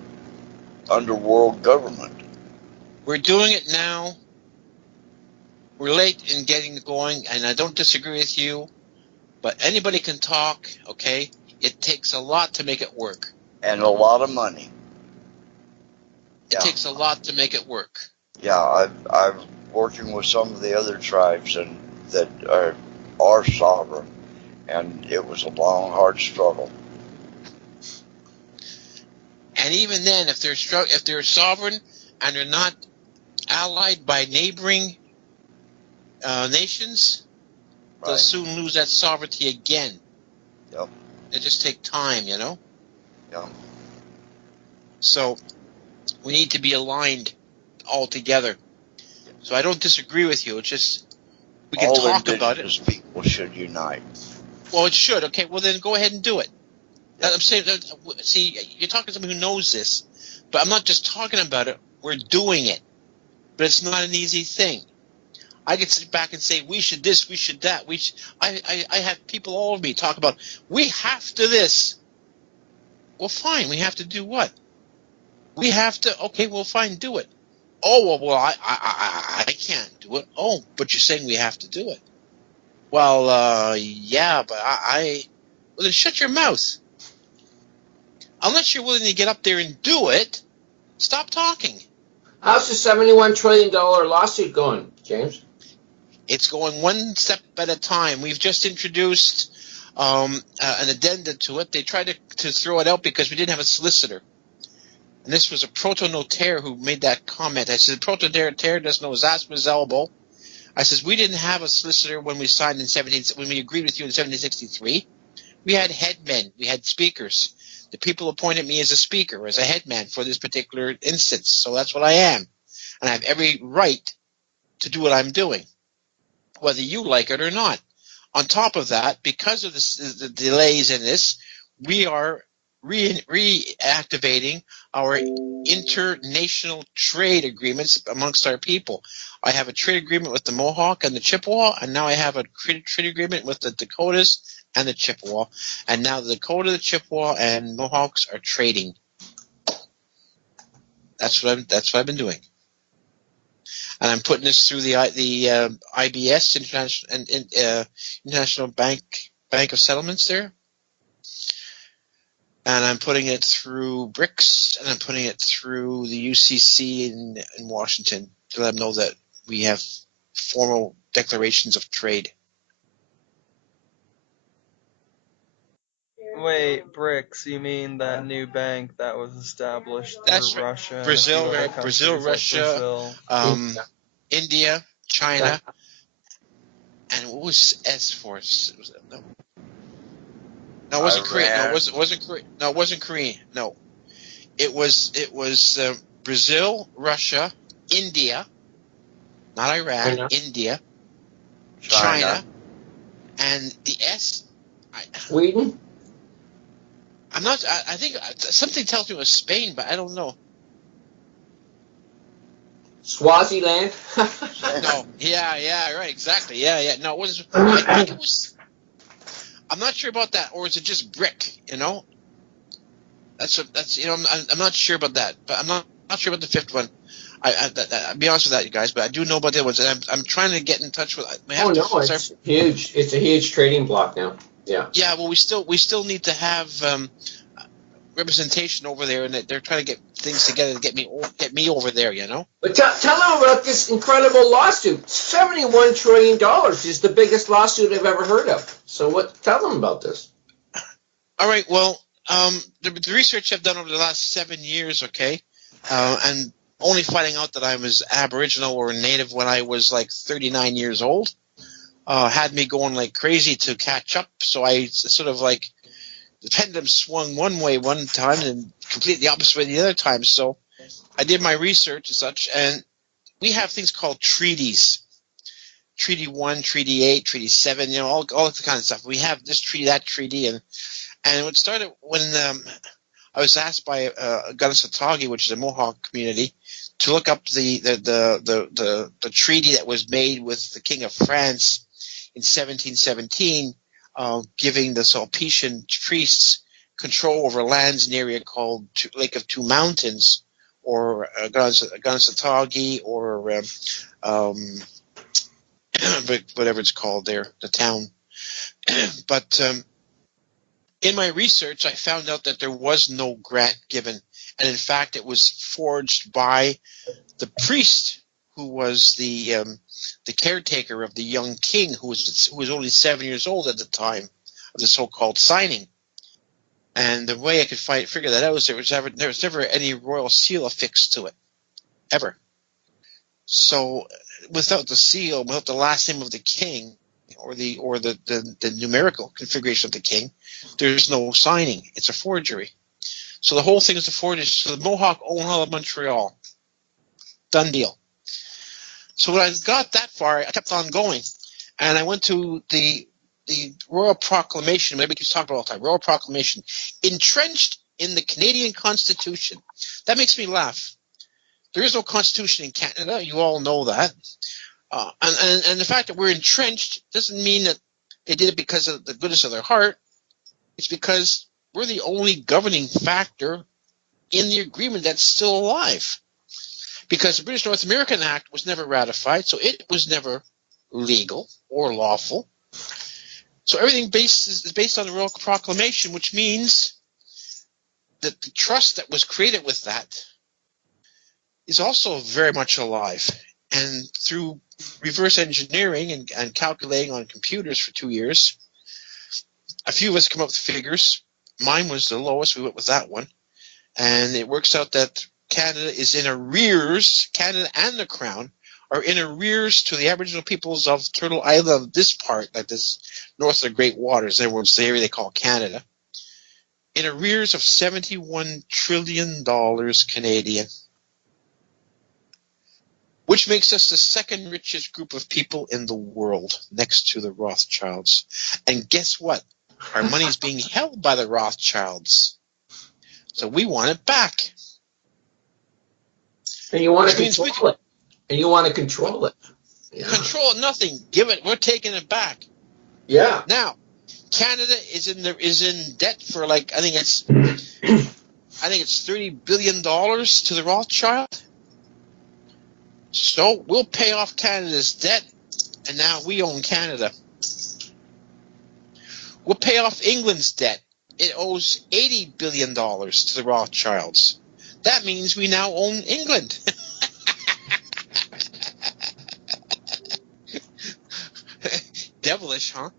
underworld government. We're doing it now. We're late in getting going, and I don't disagree with you, but anybody can talk, okay? It takes a lot to make it work. And a lot of money. It takes a lot to make it work. Yeah, I'm working with some of the other tribes that are sovereign, and it was a long, hard struggle. And even then, if they're sovereign and they're not allied by neighboring nations, they'll soon lose that sovereignty again. Yep. It just takes time, Yeah. So we need to be aligned all together. So I don't disagree with you. It's just we can talk about it. All people should unite. Well, it should. Okay, well then go ahead and do it. Yep. I'm saying, see, you're talking to somebody who knows this, but I'm not just talking about it. We're doing it. But it's not an easy thing. I could sit back and say, we should this, we should that. I have people all over me talk about, we have to this. Well, fine. We have to do what? We have to, okay, well, fine, do it. Oh, well, I can't do it. Oh, but you're saying we have to do it. Well, yeah, but well, then shut your mouth. Unless you're willing to get up there and do it, stop talking. How's the $71 trillion lawsuit going, James? It's going one step at a time. We've just introduced an addenda to it. They tried to throw it out because we didn't have a solicitor. And this was a proto-notaire who made that comment. I said, proto-notaire doesn't know his ass from his elbow. I says, we didn't have a solicitor when we signed when we agreed with you in 1763. We had headmen. We had speakers. The people appointed me as a speaker, as a headman for this particular instance. So that's what I am. and I have every right to do what I'm doing, whether you like it or not. On top of that, because of the delays in this, we are reactivating our international trade agreements amongst our people. I have a trade agreement with the Mohawk and the Chippewa, and now I have a trade agreement with the Dakotas and the Chippewa, and now the Dakota, the Chippewa, and Mohawks are trading. That's what I've been doing, and I'm putting this through the IBS, International Bank of Settlements there. And I'm putting it through BRICS, and I'm putting it through the UCC in Washington to let them know that we have formal declarations of trade. Wait, BRICS, you mean that new bank that was established through That's right. Russia and Brazil, a few other right? countries Brazil, like Russia, Brazil? India, China, and what was S for? No, it wasn't Korea. No, it wasn't Korea. No, it wasn't Korea. No, it was Brazil, Russia, India, not Iraq, India, China, and the S. Sweden? I'm not. I think something tells me it was Spain, but I don't know. Swaziland? No. Yeah. Right. Exactly. Yeah. No, it wasn't. I think it was. I'm not sure about that, or is it just BRIC? You know. That's you know. I'm not sure about that, but I'm not sure about the fifth one. I'll be honest with that, you guys, but I do know about the other ones, and I'm trying to get in touch with. It's huge. It's a huge trading block now. Yeah. Yeah, well, we still need to have representation over there, and they're trying to get things together to get me over there. You know. But tell them about this incredible lawsuit. $71 trillion is the biggest lawsuit I've ever heard of. So tell them about this. All right. Well, the research I've done over the last 7 years, okay, and only finding out that I was Aboriginal or Native when I was like 39 years old, had me going like crazy to catch up. So I sort of like the pendulum swung one way one time and completely the opposite way the other time. So I did my research and such, and we have things called treaties. Treaty 1, Treaty 8, Treaty 7, you know, all the kind of stuff. We have this treaty, that treaty, and it started when I was asked by Gunasatagi, which is a Mohawk community, to look up the treaty that was made with the King of France in 1717, giving the Sulpician priests control over lands in an area called Lake of Two Mountains, or Gunasatagi, or whatever it's called there, the town. But in my research, I found out that there was no grant given, and in fact, it was forged by the priest who was the caretaker of the young king, who was only 7 years old at the time of the so-called signing. And the way I could figure that out was there was never any royal seal affixed to it, ever. So without the seal, without the last name of the king, or the numerical configuration of the king, there's no signing. It's a forgery. So the whole thing is a forgery. So the Mohawk own all of Montreal. Done deal. So when I got that far, I kept on going, and I went to the Royal Proclamation. Maybe we can talk about it all the time. Royal Proclamation, entrenched in the Canadian Constitution. That makes me laugh. There is no Constitution in Canada. You all know that. And the fact that we're entrenched doesn't mean that they did it because of the goodness of their heart. It's because we're the only governing factor in the agreement that's still alive. Because the British North American Act was never ratified, so it was never legal or lawful. So everything is based on the Royal Proclamation, which means that the trust that was created with that is also very much alive. And through reverse engineering and calculating on computers for 2 years, a few of us come up with figures. Mine was the lowest. We went with that one. And it works out that Canada is in arrears. Canada and the Crown are in arrears to the Aboriginal peoples of Turtle Island, this part, like this north of the Great Waters, everyone's the area they call Canada, in arrears of $71 trillion Canadian. which makes us the second richest group of people in the world, next to the Rothschilds. And guess what? Our money's being held by the Rothschilds. So we want it back. And you want Which to means control it. And you want to control it. Yeah. Control nothing. Give it. We're taking it back. Yeah. Now, Canada is in debt for I think it's $30 billion to the Rothschild. So we'll pay off Canada's debt, and now we own Canada. We'll pay off England's debt. It owes $80 billion to the Rothschilds. That means we now own England. Devilish, huh?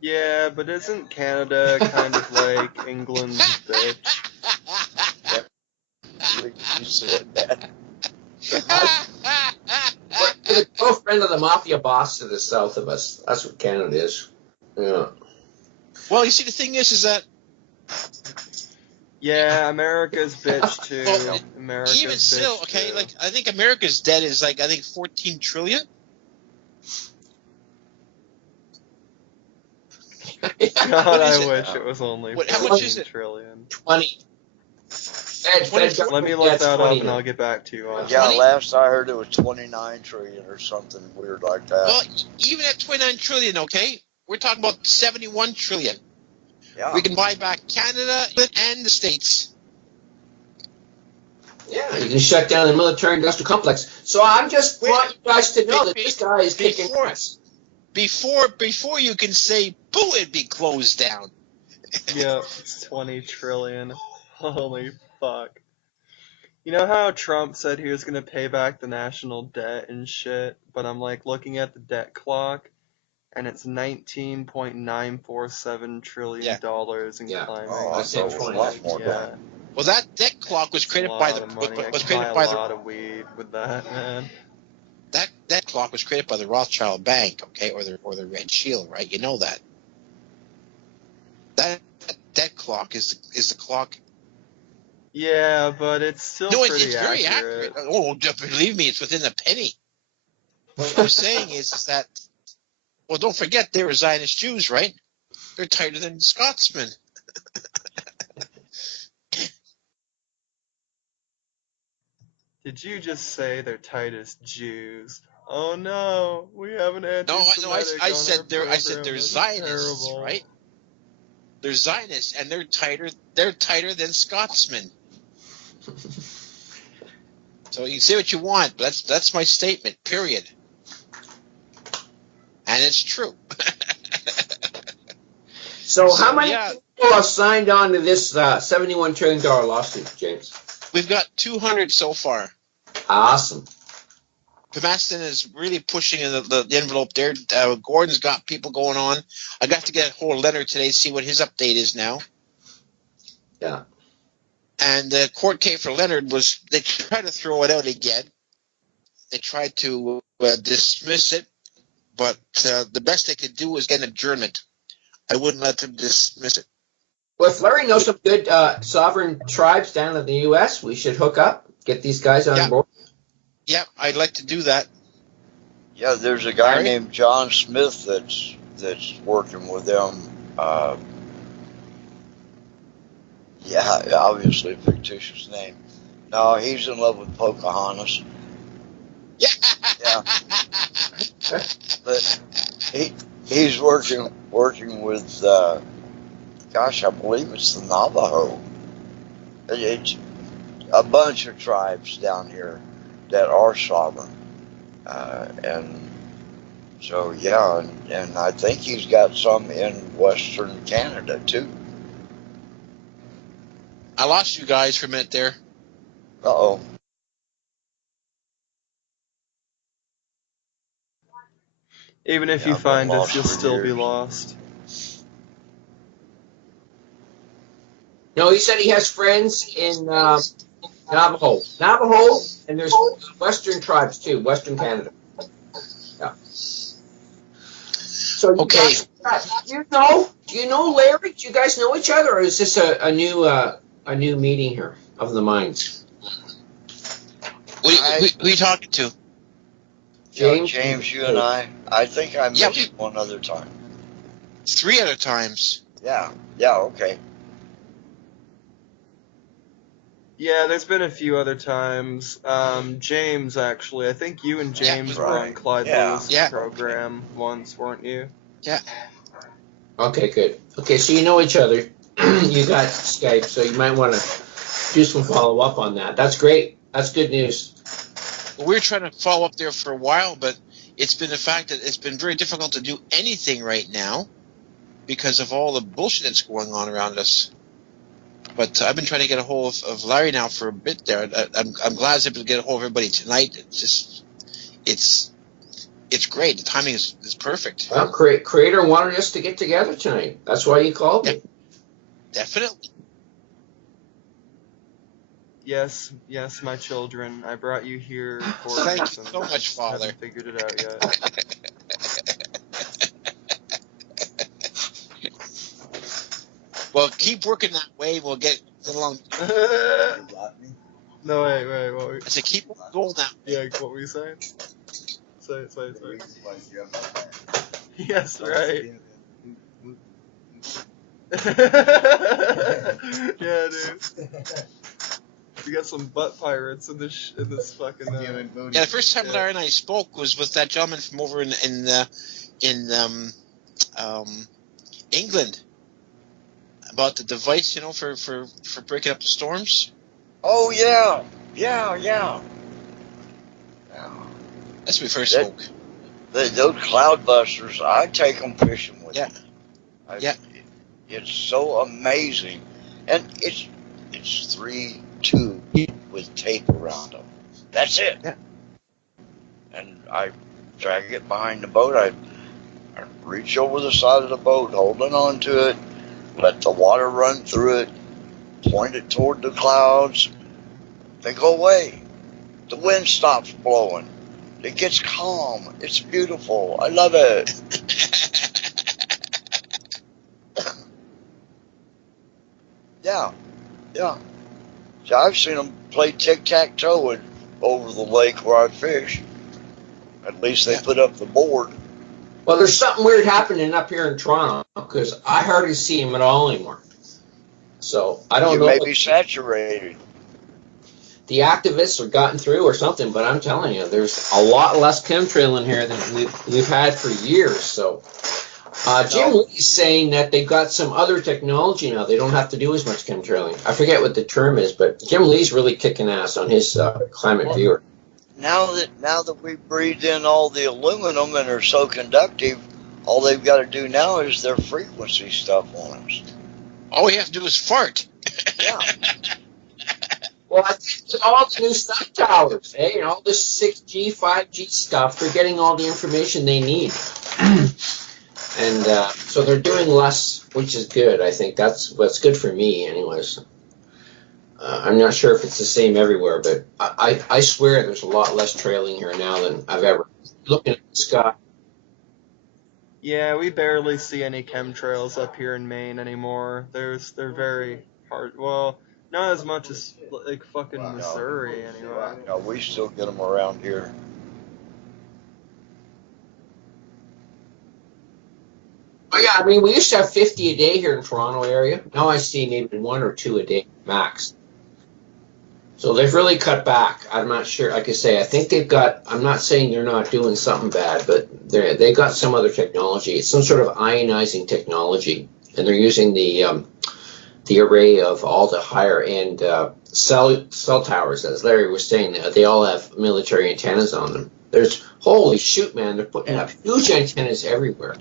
Yeah, but isn't Canada kind of like England's bitch? You said that. We're the girlfriend of the mafia boss to the south of us. That's what Canada is. Yeah. Well, you see, the thing is that Yeah, America's bitch too. Well, America's even still, bitch okay, too. I think America's debt is 14 trillion. God, is I it? wish it was only How much is 14 it? trillion. 20. Let me look that up and I'll get back to you on Yeah, 20? last I heard it was 29 trillion or something weird like that. Well, even at 29 trillion, okay, we're talking about 71 trillion. Yeah. We can buy back Canada and the States. Yeah, you can shut down the military-industrial complex. So I'm just want you guys to know that this guy is kicking ass. Before you can say boo, it'd be closed down. Yep, it's 20 trillion. Holy fuck. You know how Trump said he was going to pay back the national debt and shit, but I'm looking at the debt clock and it's $19.947 trillion and climbing. Oh, I thought it was a lot more. Yeah. Well, that debt clock was created by the money. I was could buy created a by lot of weed with that, man. that clock was created by the Rothschild Bank, okay, or the Red Shield, right? You know that. That clock is the clock. Yeah, but it's still It's very accurate. Oh, believe me, it's within a penny. What I'm saying is that, well, don't forget they were Zionist Jews, right? They're tighter than Scotsmen. Did you just say they're tight as Jews? Oh no, we have an anti-Semitic I said they're program. Zionists, Terrible. right? They're Zionists, and they're tighter than Scotsmen. So you can say what you want, but that's my statement, period. And it's true. So how many people have signed on to this $71 trillion lawsuit, James? We've got 200 so far. Awesome. Maston is really pushing in the envelope there. Gordon's got people going on. I got to get a hold of Leonard today, see what his update is now. Yeah. And the court case for Leonard was, they tried to throw it out again. They tried to dismiss it, but the best they could do was get an adjournment. I wouldn't let them dismiss it. Well, if Larry knows some good sovereign tribes down in the U.S., we should hook up, get these guys on board. Yeah, I'd like to do that. Yeah, there's a guy named John Smith that's working with them. Yeah, obviously a fictitious name. No, he's in love with Pocahontas. Yeah. But he's working with gosh, I believe it's the Navajo. It's a bunch of tribes down here that are sovereign, and so yeah, and I think he's got some in Western Canada too. I lost you guys for a minute there. Uh-oh. Even if you find us, you'll still be lost. No, he said he has friends in Navajo, and there's Western tribes too, Western Canada. Yeah. So you guys, do you know Larry? Do you guys know each other, or is this a new meeting here of the minds? Who are you talking to? James, you and I think I met you one other time. 3 other times. Yeah, okay. Yeah, there's been a few other times. James, actually. I think you and James were on Clyde Lewis' program once, weren't you? Yeah. Okay, good. Okay, so you know each other. You got Skype, so you might want to do some follow-up on that. That's great. That's good news. Well, we were trying to follow up there for a while, but it's been the fact that it's been very difficult to do anything right now because of all the bullshit that's going on around us. But I've been trying to get a hold of Larry now for a bit there. I'm glad I was able to get a hold of everybody tonight. It's great. The timing is perfect. Well, Creator wanted us to get together tonight. That's why you called me. Definitely. Yes, my children. I brought you here for a Thank reason. you so much, Father. Haven't figured it out yet. Well, keep working that way. We'll get along. No, wait. What I said keep going that way. Yeah, what were you saying? Say. Yes, right. Yeah, dude. We got some butt pirates in this fucking. Yeah, the first time Larry and I spoke was with that gentleman from over in England about the device, for breaking up the storms. Oh yeah. That's when we first spoke. Those cloudbusters, I take them fishing with me. Yeah. It's so amazing, and it's 3 tubes with tape around them. That's it. Yeah. And I drag it behind the boat. I reach over the side of the boat, holding on to it, let the water run through it, point it toward the clouds. They go away. The wind stops blowing. It gets calm. It's beautiful. I love it. Yeah. So I've seen them play tic-tac-toe over the lake where I fish. At least they put up the board. Well, there's something weird happening up here in Toronto because I hardly see them at all anymore. So I don't know. You may be saturated. The activists have gotten through or something, but I'm telling you, there's a lot less chemtrail in here than we've had for years. So Jim Lee's saying that they've got some other technology now. They don't have to do as much chemtrailing. I forget what the term is, but Jim Lee's really kicking ass on his climate viewer. Now that we breathed in all the aluminum and are so conductive, all they've got to do now is their frequency stuff on us. All we have to do is fart. Yeah. Well, I think all the new cell towers, and all this 6G, 5G stuff, they're getting all the information they need. And so they're doing less, which is good. I think that's what's good for me anyways. I'm not sure if it's the same everywhere, but I swear there's a lot less trailing here now than I've ever. Looking at the sky. Yeah, we barely see any chemtrails up here in Maine anymore. They're very hard. Well, not as much as like fucking Missouri anyway. No, we still get them around here. Oh yeah, I mean we used to have 50 a day here in Toronto area. Now I see maybe 1 or 2 a day max. So they've really cut back. I'm not sure. Like I say, I think they've got. I'm not saying they're not doing something bad, but they got some other technology. It's some sort of ionizing technology, and they're using the array of all the higher end cell towers. As Larry was saying, they all have military antennas on them. There's holy shoot, man! They're putting up huge antennas everywhere.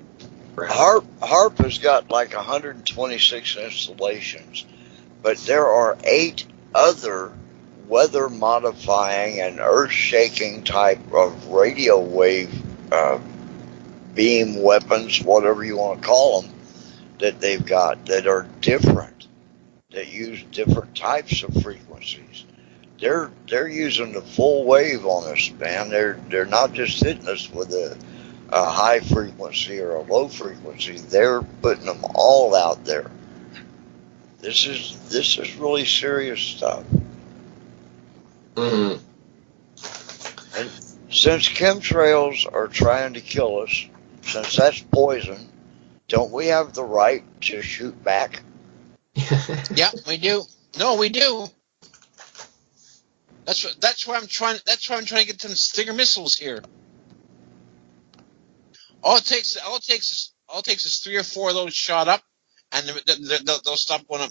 Harp has got like 126 installations, but there are 8 other weather modifying and earth shaking type of radio wave beam weapons, whatever you want to call them, that they've got that are different, that use different types of frequencies. They're using the full wave on us, man. They're not just hitting us with a high frequency or a low frequency. They're putting them all out there. This is really serious stuff. Mm-hmm. Since chemtrails are trying to kill us, since that's poison, don't we have the right to shoot back? Yeah, we do. No, we do. That's why I'm trying to get some Stinger missiles here. All it takes is 3 or 4 of those shot up, and they'll stop going up.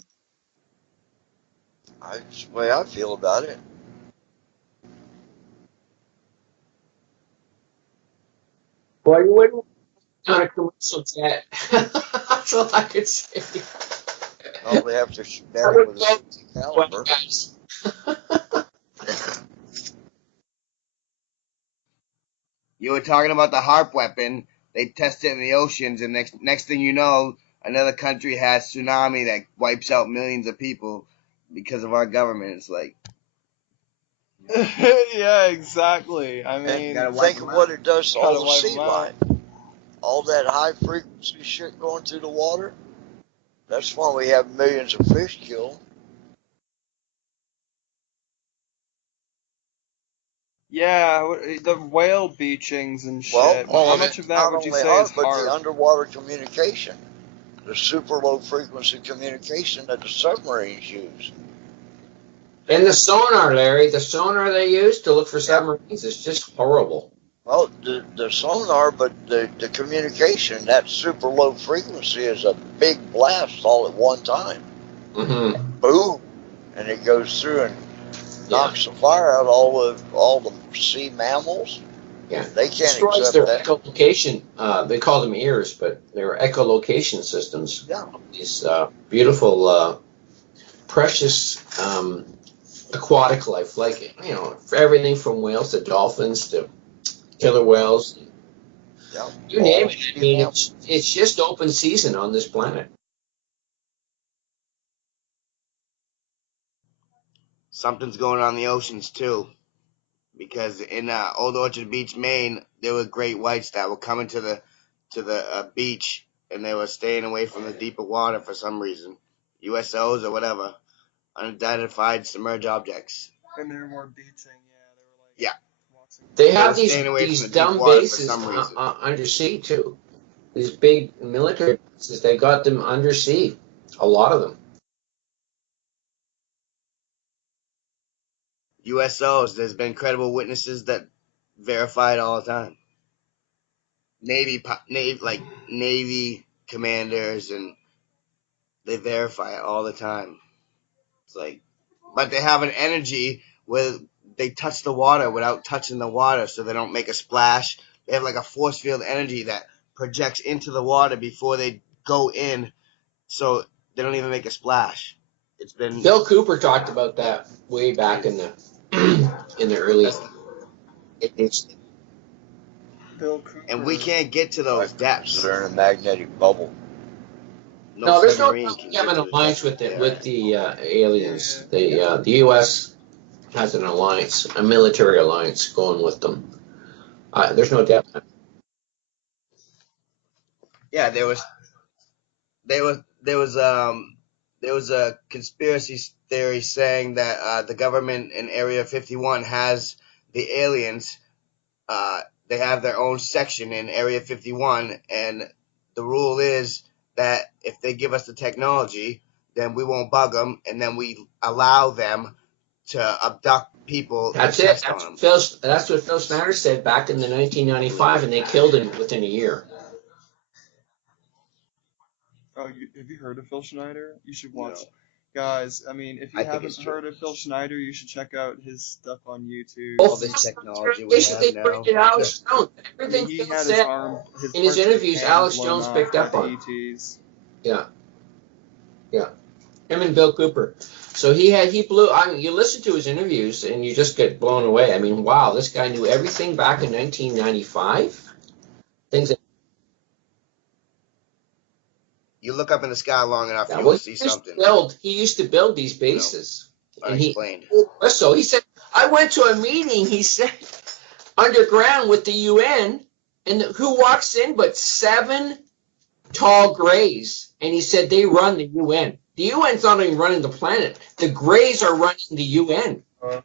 That's the way I feel about it. Well, you wouldn't on a commercial jet. That's all I could say. Well, we have to shoot I at it would with a go 50 caliber. guys. You were talking about the HARP weapon. They test it in the oceans, and next thing you know, another country has tsunami that wipes out millions of people because of our government. It's like, Yeah, exactly. I And mean, gotta wipe think them of what out. it does to gotta all the wipe sea 'em out. life. All that high frequency shit going through the water. That's why we have millions of fish killed. Yeah, the whale beachings and Well, shit. All How of much it. of that not would you only say HARP, is but the HARP? underwater communication. The super low frequency communication that the submarines use. And the sonar, Larry, the sonar they use to look for submarines is just horrible. Well, the sonar, but the communication, that super low frequency is a big blast all at one time. Mm-hmm. Boom! And it goes through and knocks the fire out all the sea mammals. Yeah. They can't Destroys accept their that. echolocation. They call them ears, but they're echolocation systems. Yeah. These beautiful, precious aquatic life, like for everything from whales to dolphins to killer whales. Yeah. You name it. I mean, it's just open season on this planet. Something's going on in the oceans too, because in Old Orchard Beach, Maine, there were great whites that were coming to the beach, and they were staying away from the deeper water for some reason, USOs or whatever, unidentified submerged objects. And there were more beaching, yeah. They were like, Yeah. They They have were staying away these from the deep dumb water for bases some reason. undersea too. These big military bases, they got them undersea. A lot of them. USOs, there's been credible witnesses that verify it all the time. Navy commanders, and they verify it all the time. It's like, but they have an energy where they touch the water without touching the water, so they don't make a splash. They have like a force field energy that projects into the water before they go in, so they don't even make a splash. It's been Bill Cooper talked about that way back in the in the early. Bill Cooper. and we can't get to those depths. They're in a magnetic bubble. No, there's no submarine can we have get an to the alliance depths with the aliens. Yeah. The U.S. has an alliance, a military alliance, going with them. There's no doubt. Yeah, there was a conspiracy theory saying that the government in Area 51 has the aliens. They have their own section in Area 51, and the rule is that if they give us the technology, then we won't bug them, and then we allow them to abduct people. That's and it. test on them. That's what Phil Snyder said back in the 1995, and they killed him within a year. Oh, have you heard of Phil Schneider? You should watch. Guys, I mean, if you haven't heard of Phil Schneider, you should check out his stuff on YouTube. All this technology we have They now. bringed in Alex Jones. Everything he Phil had said in his parts of interviews, hand Alex blown Jones off picked by up the on. ETs. Yeah. Him and Bill Cooper. So he blew. I mean, you listen to his interviews and you just get blown away. I mean, wow, this guy knew everything back in 1995. Things that. You look up in the sky long enough, Yeah, you'll see something. He used to build these bases. And unexplained. So he said, I went to a meeting, he said, underground with the UN, and who walks in but 7 tall Greys? And he said, they run the UN. The UN's not even running the planet. The Greys are running the UN. And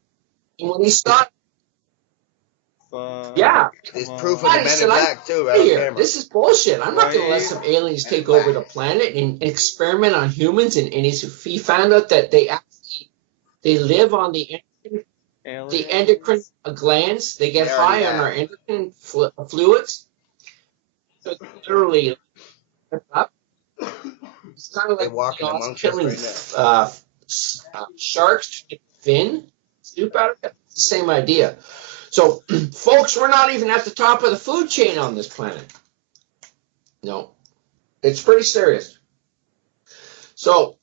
when he saw Yeah. There's come proof of on. the Men in Black too, right on Here, camera. this is bullshit. I'm not going to let Right? some aliens Men in take over Black. the planet and experiment on humans. And he found out that they live on the Aliens? endocrine glands. They get They already high on have. our endocrine fluids. So literally, up. It's kind of They like walking us amongst us killing right now. sharks to get fin soup out of it. It's the same idea. So, folks, we're not even at the top of the food chain on this planet. No, it's pretty serious. So,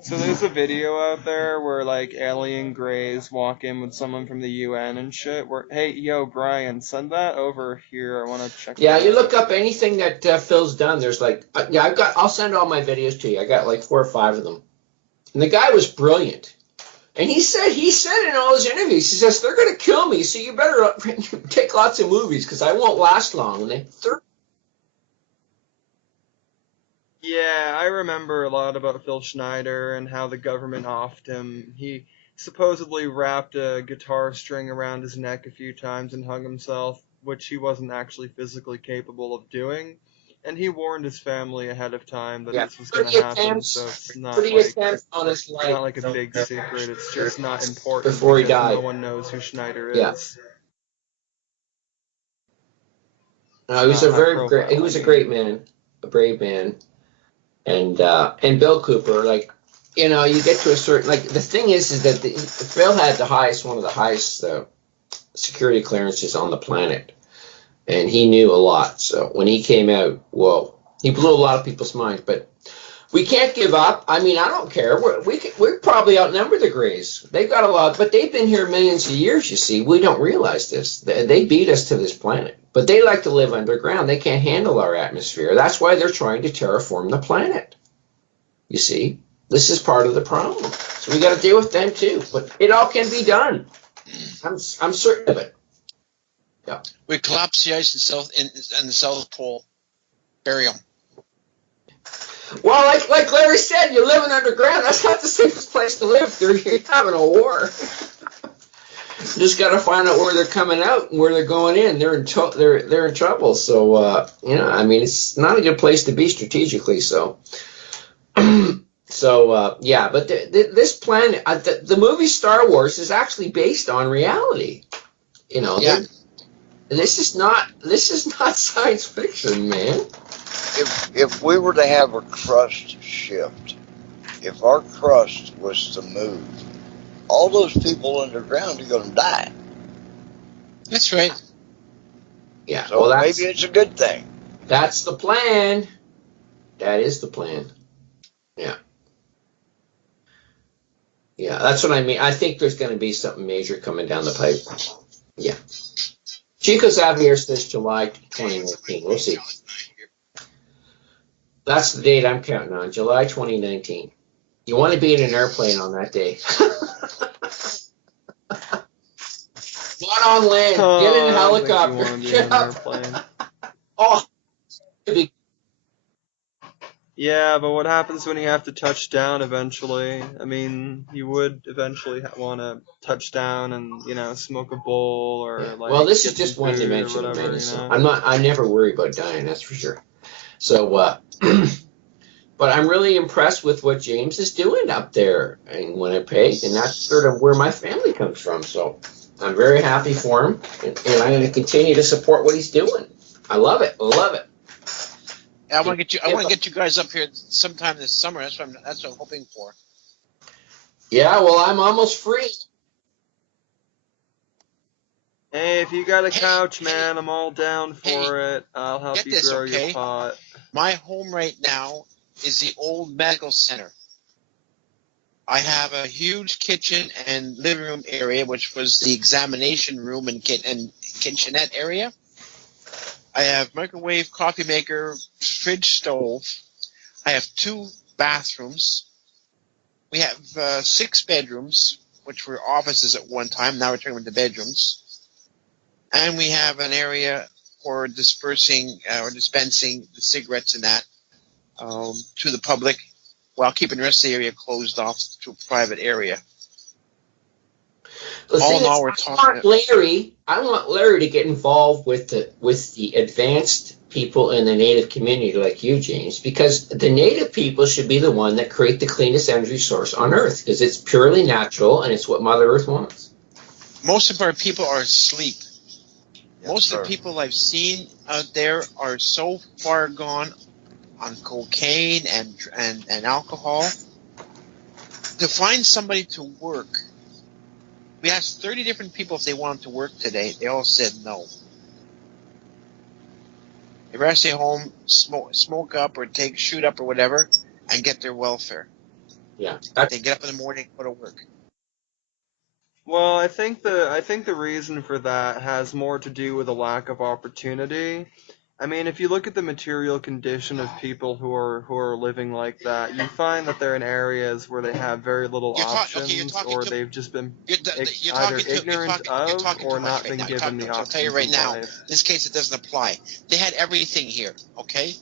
So there's a video out there where like alien greys walk in with someone from the UN and shit. Where, hey, yo, Brian, send that over here. I want to check. yeah, that you out. look up anything that Phil's done. There's like, I'll send all my videos to you. I got like 4 or 5 of them. And the guy was brilliant. And he said in all his interviews, he says, they're going to kill me, so you better take lots of movies because I won't last long. And Yeah, I remember a lot about Phil Schneider and how the government offed him. He supposedly wrapped a guitar string around his neck a few times and hung himself, which he wasn't actually physically capable of doing. And he warned his family ahead of time that yeah, this was going to happen, so it's not attempts on his it's not life like a big secret. It's just not important before he because no died. one knows who Schneider Yeah. is. No, he was Not a very high great. He profile, was I a mean. great man, a brave man, and Bill Cooper. Like, you know, you get to a certain like the thing is that Phil had one of the highest security clearances on the planet, and he knew a lot. So when he came out, well, he blew a lot of people's minds. But we can't give up. I mean, I don't care. We're probably outnumber the Greys. They've got a lot, but they've been here millions of years. You see, we don't realize this. They beat us to this planet, but they like to live underground. They can't handle our atmosphere. That's why they're trying to terraform the planet. You see, this is part of the problem. So we got to deal with them too. But it all can be done. I'm certain of it. Yeah. We collapse the ice in the South Pole. Bury them. Well, like Larry said, you're living underground. That's not the safest place to live. You're having a war. You just got to find out where they're coming out and where they're going in. They're in trouble. So you know, I mean, it's not a good place to be strategically. So, yeah. But this planet, the movie Star Wars is actually based on reality. You know, Yeah. This is not science fiction, man. If we were to have a crust shift, if our crust was to move, all those people underground are going to die. That's right. Yeah. So well, maybe it's a good thing. That's the plan. That is the plan. Yeah. Yeah, that's what I mean. I think there's going to be something major coming down the pipe. Yeah. Chico Xavier says July 2019. We'll see. That's the date I'm counting on, July 2019. You want to be in an airplane on that day. Not on land. Get in a helicopter. I don't think you want to be on an airplane. Oh. Yeah, but what happens when you have to touch down eventually? I mean, you would eventually want to touch down and, you know, smoke a bowl or like. Well, this is get just some one food or dimension of whatever, madness. you know? I never worry about dying, that's for sure. So, but I'm really impressed with what James is doing up there in Winnipeg, and that's sort of where my family comes from. So I'm very happy for him, and I'm going to continue to support what he's doing. I love it. Love it. I want to get you guys up here sometime this summer. That's what I'm hoping for. Yeah, well, I'm almost free. Hey, if you got a couch, man, I'm all down for it. I'll help Get you this, grow okay? your pot. My home right now is the old medical center. I have a huge kitchen and living room area, which was the examination room and kitchenette area. I have microwave, coffee maker, fridge, stove. I have 2 bathrooms. We have 6 bedrooms, which were offices at one time. Now we're turning them into bedrooms. And we have an area for dispersing or dispensing the cigarettes and that to the public, while keeping the rest of the area closed off to a private area. The All thing in all, is, we're I talking. want Larry to get involved with the advanced people in the native community like you, James, because the native people should be the one that create the cleanest energy source on Earth because it's purely natural and it's what Mother Earth wants. Most of our people are asleep. Yes, Most of sir. the people I've seen out there are so far gone on cocaine and alcohol. To find somebody to work, we asked 30 different people if they wanted to work today. They all said no. They'd rather stay home, smoke up or shoot up or whatever, and get their welfare. Yeah, They get up in the morning, go to work. Well, I think the reason for that has more to do with a lack of opportunity. I mean, if you look at the material condition of people who are living like that, you find that they're in areas where they have very little You're options, talking or to they've just been you're either talking to ignorant you're of talking too or much not right been now. given the I'll tell you options right in now. life. In this case, it doesn't apply. They had everything here. Okay,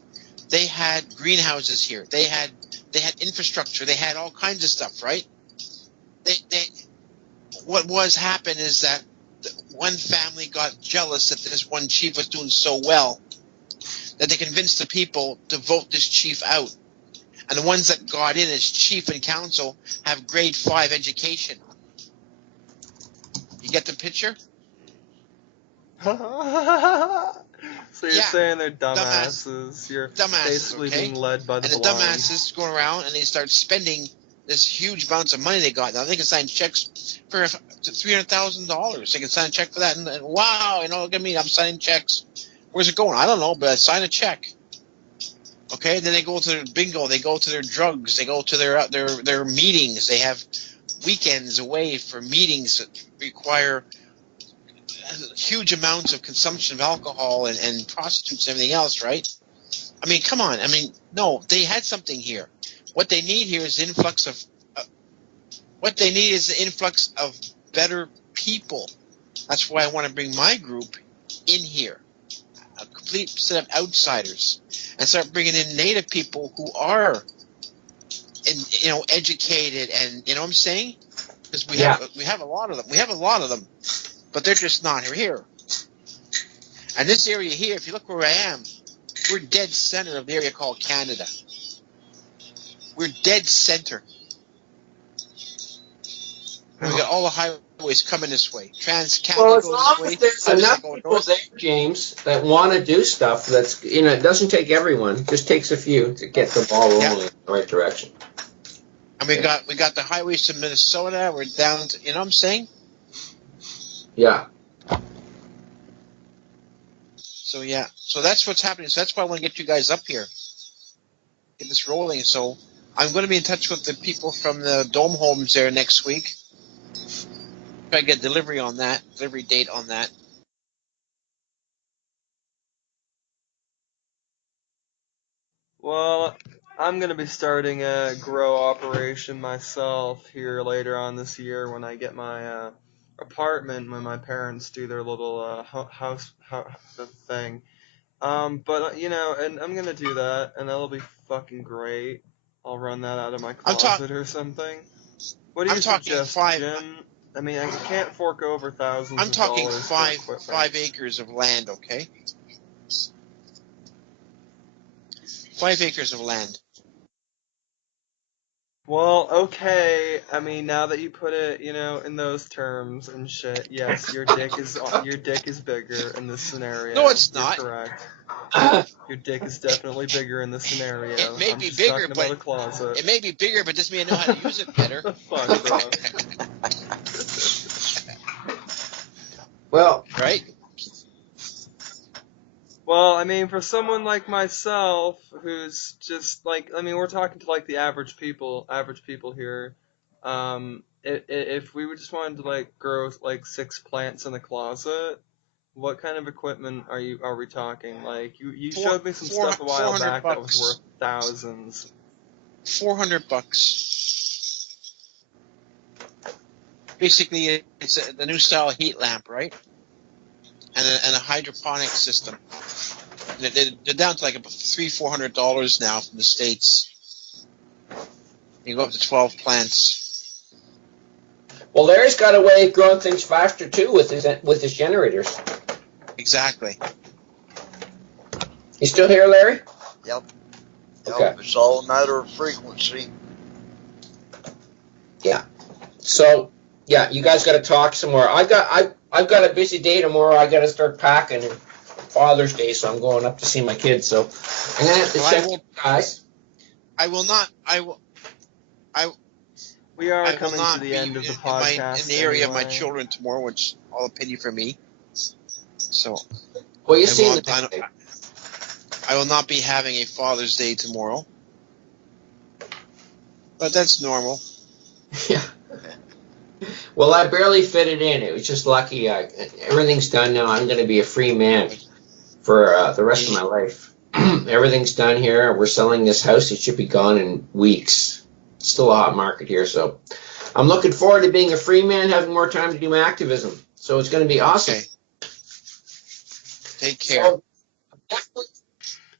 they had greenhouses here. They had infrastructure. They had all kinds of stuff. Right. They what was happened is that one family got jealous that this one chief was doing so well that they convinced the people to vote this chief out. And the ones that got in as chief and council have grade 5 education. You get the picture? So you're Yeah, saying they're dumbass, dumbasses. You're dumbasses, basically okay? being led by the And the blind. dumbasses go around and they start spending this huge amounts of money they got. Now they can sign checks for $300,000. They can sign a check for that, and wow, look at me, I'm signing checks. Where's it going? I don't know, but I sign a check. Okay, and then they go to their bingo, they go to their drugs, they go to their meetings. They have weekends away for meetings that require huge amounts of consumption of alcohol and prostitutes and everything else, right? I mean, come on. I mean, no, they had something here. What they need here is the influx of better people. That's why I want to bring my group in here, a complete set of outsiders, and start bringing in native people who are, educated, and you know what I'm saying? Because we have a lot of them. We have a lot of them, but they're just not here. And this area here, if you look where I am, we're dead center of the area called Canada. We're dead center. And we got all the highways coming this way. Trans-Canada well, as goes long this way. as there's Obviously enough going people north. there, James, that want to do stuff, that's it doesn't take everyone. It just takes a few to get the ball rolling in the right direction. And we got the highways to Minnesota. We're down to, you know what I'm saying? Yeah. So yeah. So that's what's happening. So that's why I want to get you guys up here. Get this rolling. So I'm going to be in touch with the people from the Dome Homes there next week. Try to get delivery date on that. Well, I'm going to be starting a grow operation myself here later on this year when I get my apartment, when my parents do their little house thing. But and I'm going to do that, and that'll be fucking great. I'll run that out of my closet or something. What do you suggest, Jim? I mean, I can't fork over thousands I'm of talking dollars for equipment. 5 acres of land, okay? 5 acres of land. Well, okay. I mean, now that you put it, in those terms and shit, yes, your dick is bigger in this scenario. No, it's not. You're correct. Your dick is definitely bigger in this scenario. It may I'm be just bigger, talking but about a closet. it may be bigger, but this means I know how to use it better. Fuck, bro. Well, right? Well, I mean, for someone like myself, who's just we're talking to the average people here. If we just wanted to grow 6 plants in the closet, what kind of equipment are we talking? You showed me some stuff a while back that was worth thousands. $400. Basically, it's the new style heat lamp, right? And a hydroponic system. They're down to like about $300-400 now from the States. You go up to 12 plants. Well, Larry's got a way of growing things faster too with his generators. Exactly. You still here, Larry? Yep. Okay. It's all a matter of frequency. Yeah. So, yeah, you guys got to talk some more. I've got a busy day tomorrow. I got to start packing. Father's Day, so I'm going up to see my kids. So I'm gonna have to check you guys. I will not. We are I will coming to not the be end of the in podcast. the area of my anyway. children tomorrow, which is all a pity for me. So Well, you I see will, the next day. I will not be having a Father's Day tomorrow, but that's normal. Yeah. Well, I barely fit it in. It was just lucky. Everything's done now. I'm going to be a free man for the rest of my life. Everything's done here. We're selling this house. It should be gone in weeks. It's still a hot market here, so I'm looking forward to being a free man, having more time to do my activism. So it's going to be awesome. Okay. Take care.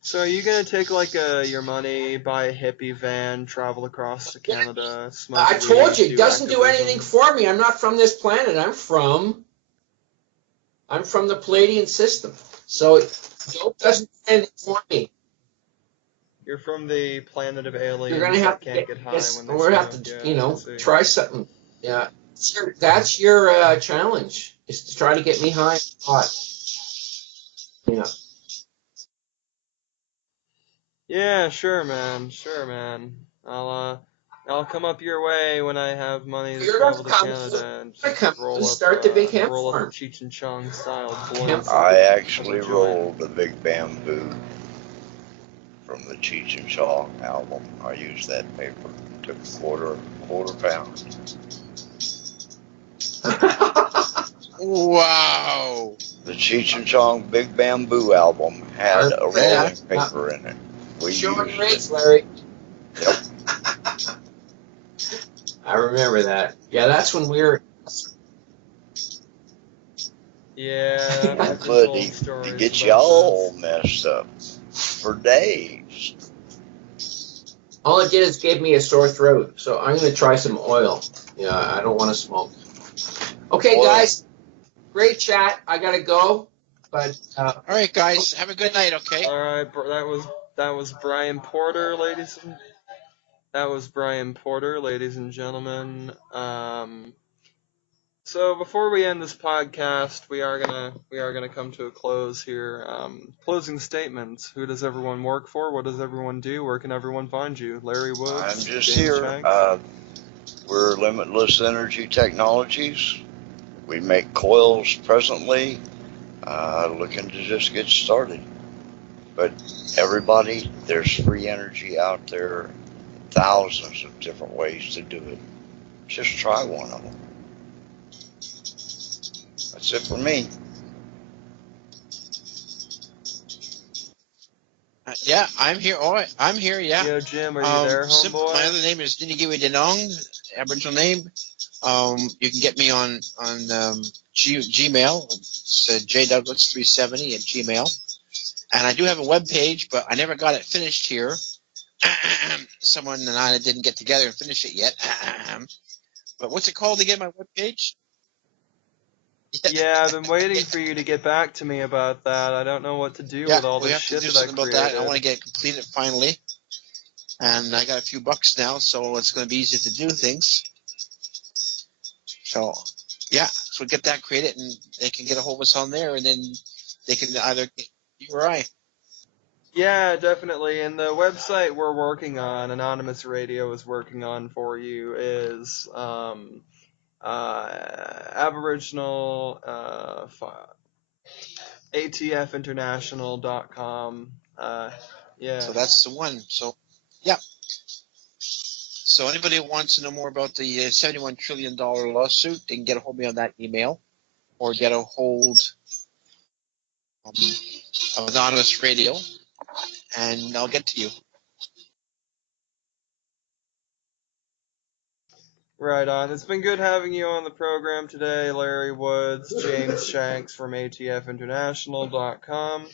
So are you gonna take like your money, buy a hippie van, travel across to Canada, smoke I told weed, you, it doesn't do activism? anything for me. I'm not from this planet. I'm from the Palladian system. So dope doesn't do anything for me. You're from the planet of aliens You're gonna have that can't get high when they we're gonna have smoke. to, Yeah, I see. try something. Yeah, that's your challenge, is to try to get me high and hot. Yeah. Yeah, sure, man. Sure, man. I'll come up your way when I have money to You're travel to gonna come. Canada and You're gonna come roll and up, start the big hemp roll up a farm. Cheech and Chong style Hemp blunt. I as actually a joint. rolled the Big Bamboo from the Cheech and Chong album. I used that paper. Took a quarter pound. Wow. The Cheech and Chong Big Bamboo album had a rolling paper in it. We Showing used rates, it. Larry. Yep. I remember that. Yeah, that's when we were. Yeah, I I've been could told stories to get about you all this. messed up for days. All it did is gave me a sore throat. So I'm gonna try some oil. Yeah, I don't want to smoke. Okay, Oil. guys. Great chat. I gotta go. But All right, guys. Have a good night. Okay. All right, that was Brian Porter, ladies and gentlemen. So before we end this podcast, we are gonna come to a close here. Closing statements. Who does everyone work for? What does everyone do? Where can everyone find you? Larry Woods. I'm just James here. Shanks? We're Limitless Energy Technologies. We make coils presently. Looking to just get started. But everybody, there's free energy out there. Thousands of different ways to do it. Just try one of them. That's it for me. Yeah, I'm here. All right, I'm here. Yeah. Yo, Jim, are you there, homeboy? My other name is Ninigiwi Denong, Aboriginal name. You can get me on Gmail. It's jdouglas370 at Gmail. And I do have a web page, but I never got it finished here. Someone and I didn't get together and finish it yet. But what's it called again, my web page? Yeah, I've been waiting for you to get back to me about that. I don't know what to do with all we this have shit to do that I something about created. that. I want to get it completed finally. And I got a few bucks now, so it's going to be easy to do things. So, yeah, so get that created, and they can get a hold of us on there, and then they can either get you or I. Yeah, definitely. And the website we're working on, Anonymous Radio is working on for you, is Aboriginal ATFinternational.com. Yeah. So that's the one. So, yeah. So anybody who wants to know more about the $71 trillion lawsuit, they can get a hold of me on that email, or get a hold of Anonymous Radio, and I'll get to you. Right on. It's been good having you on the program today, Larry Woods, James Shanks from ATFinternational.com.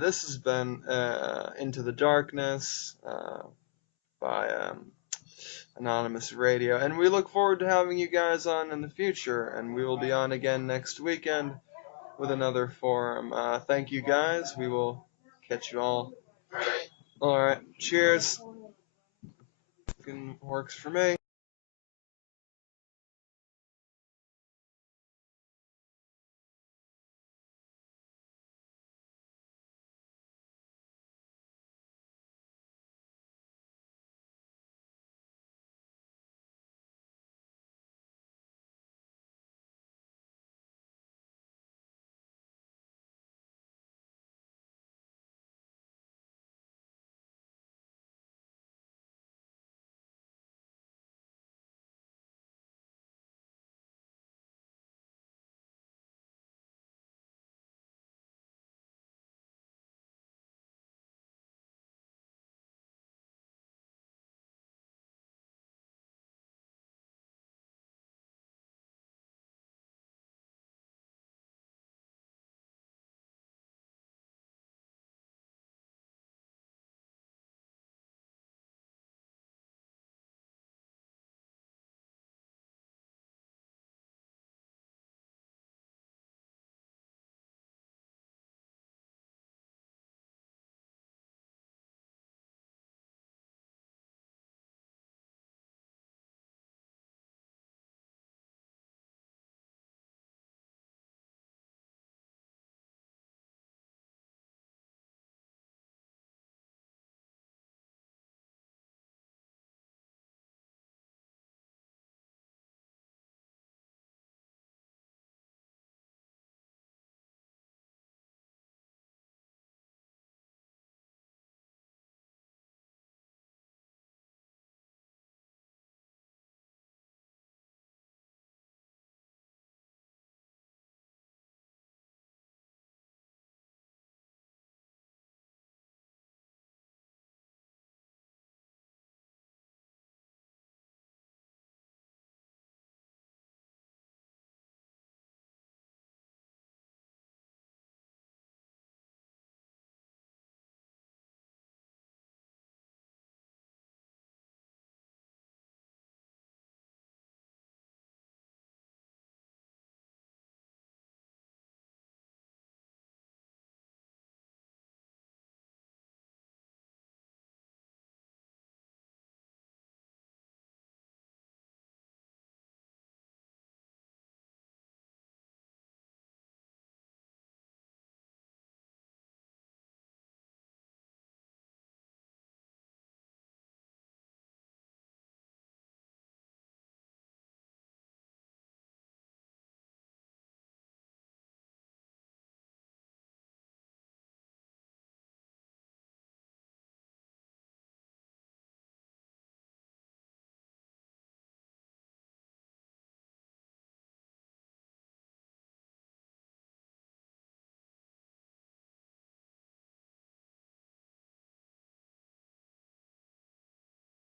This has been Into the Darkness by Anonymous Radio. And we look forward to having you guys on in the future, and we will be on again next weekend with another forum. Thank you guys. We will catch you all. Alright, cheers. Fucking works for me.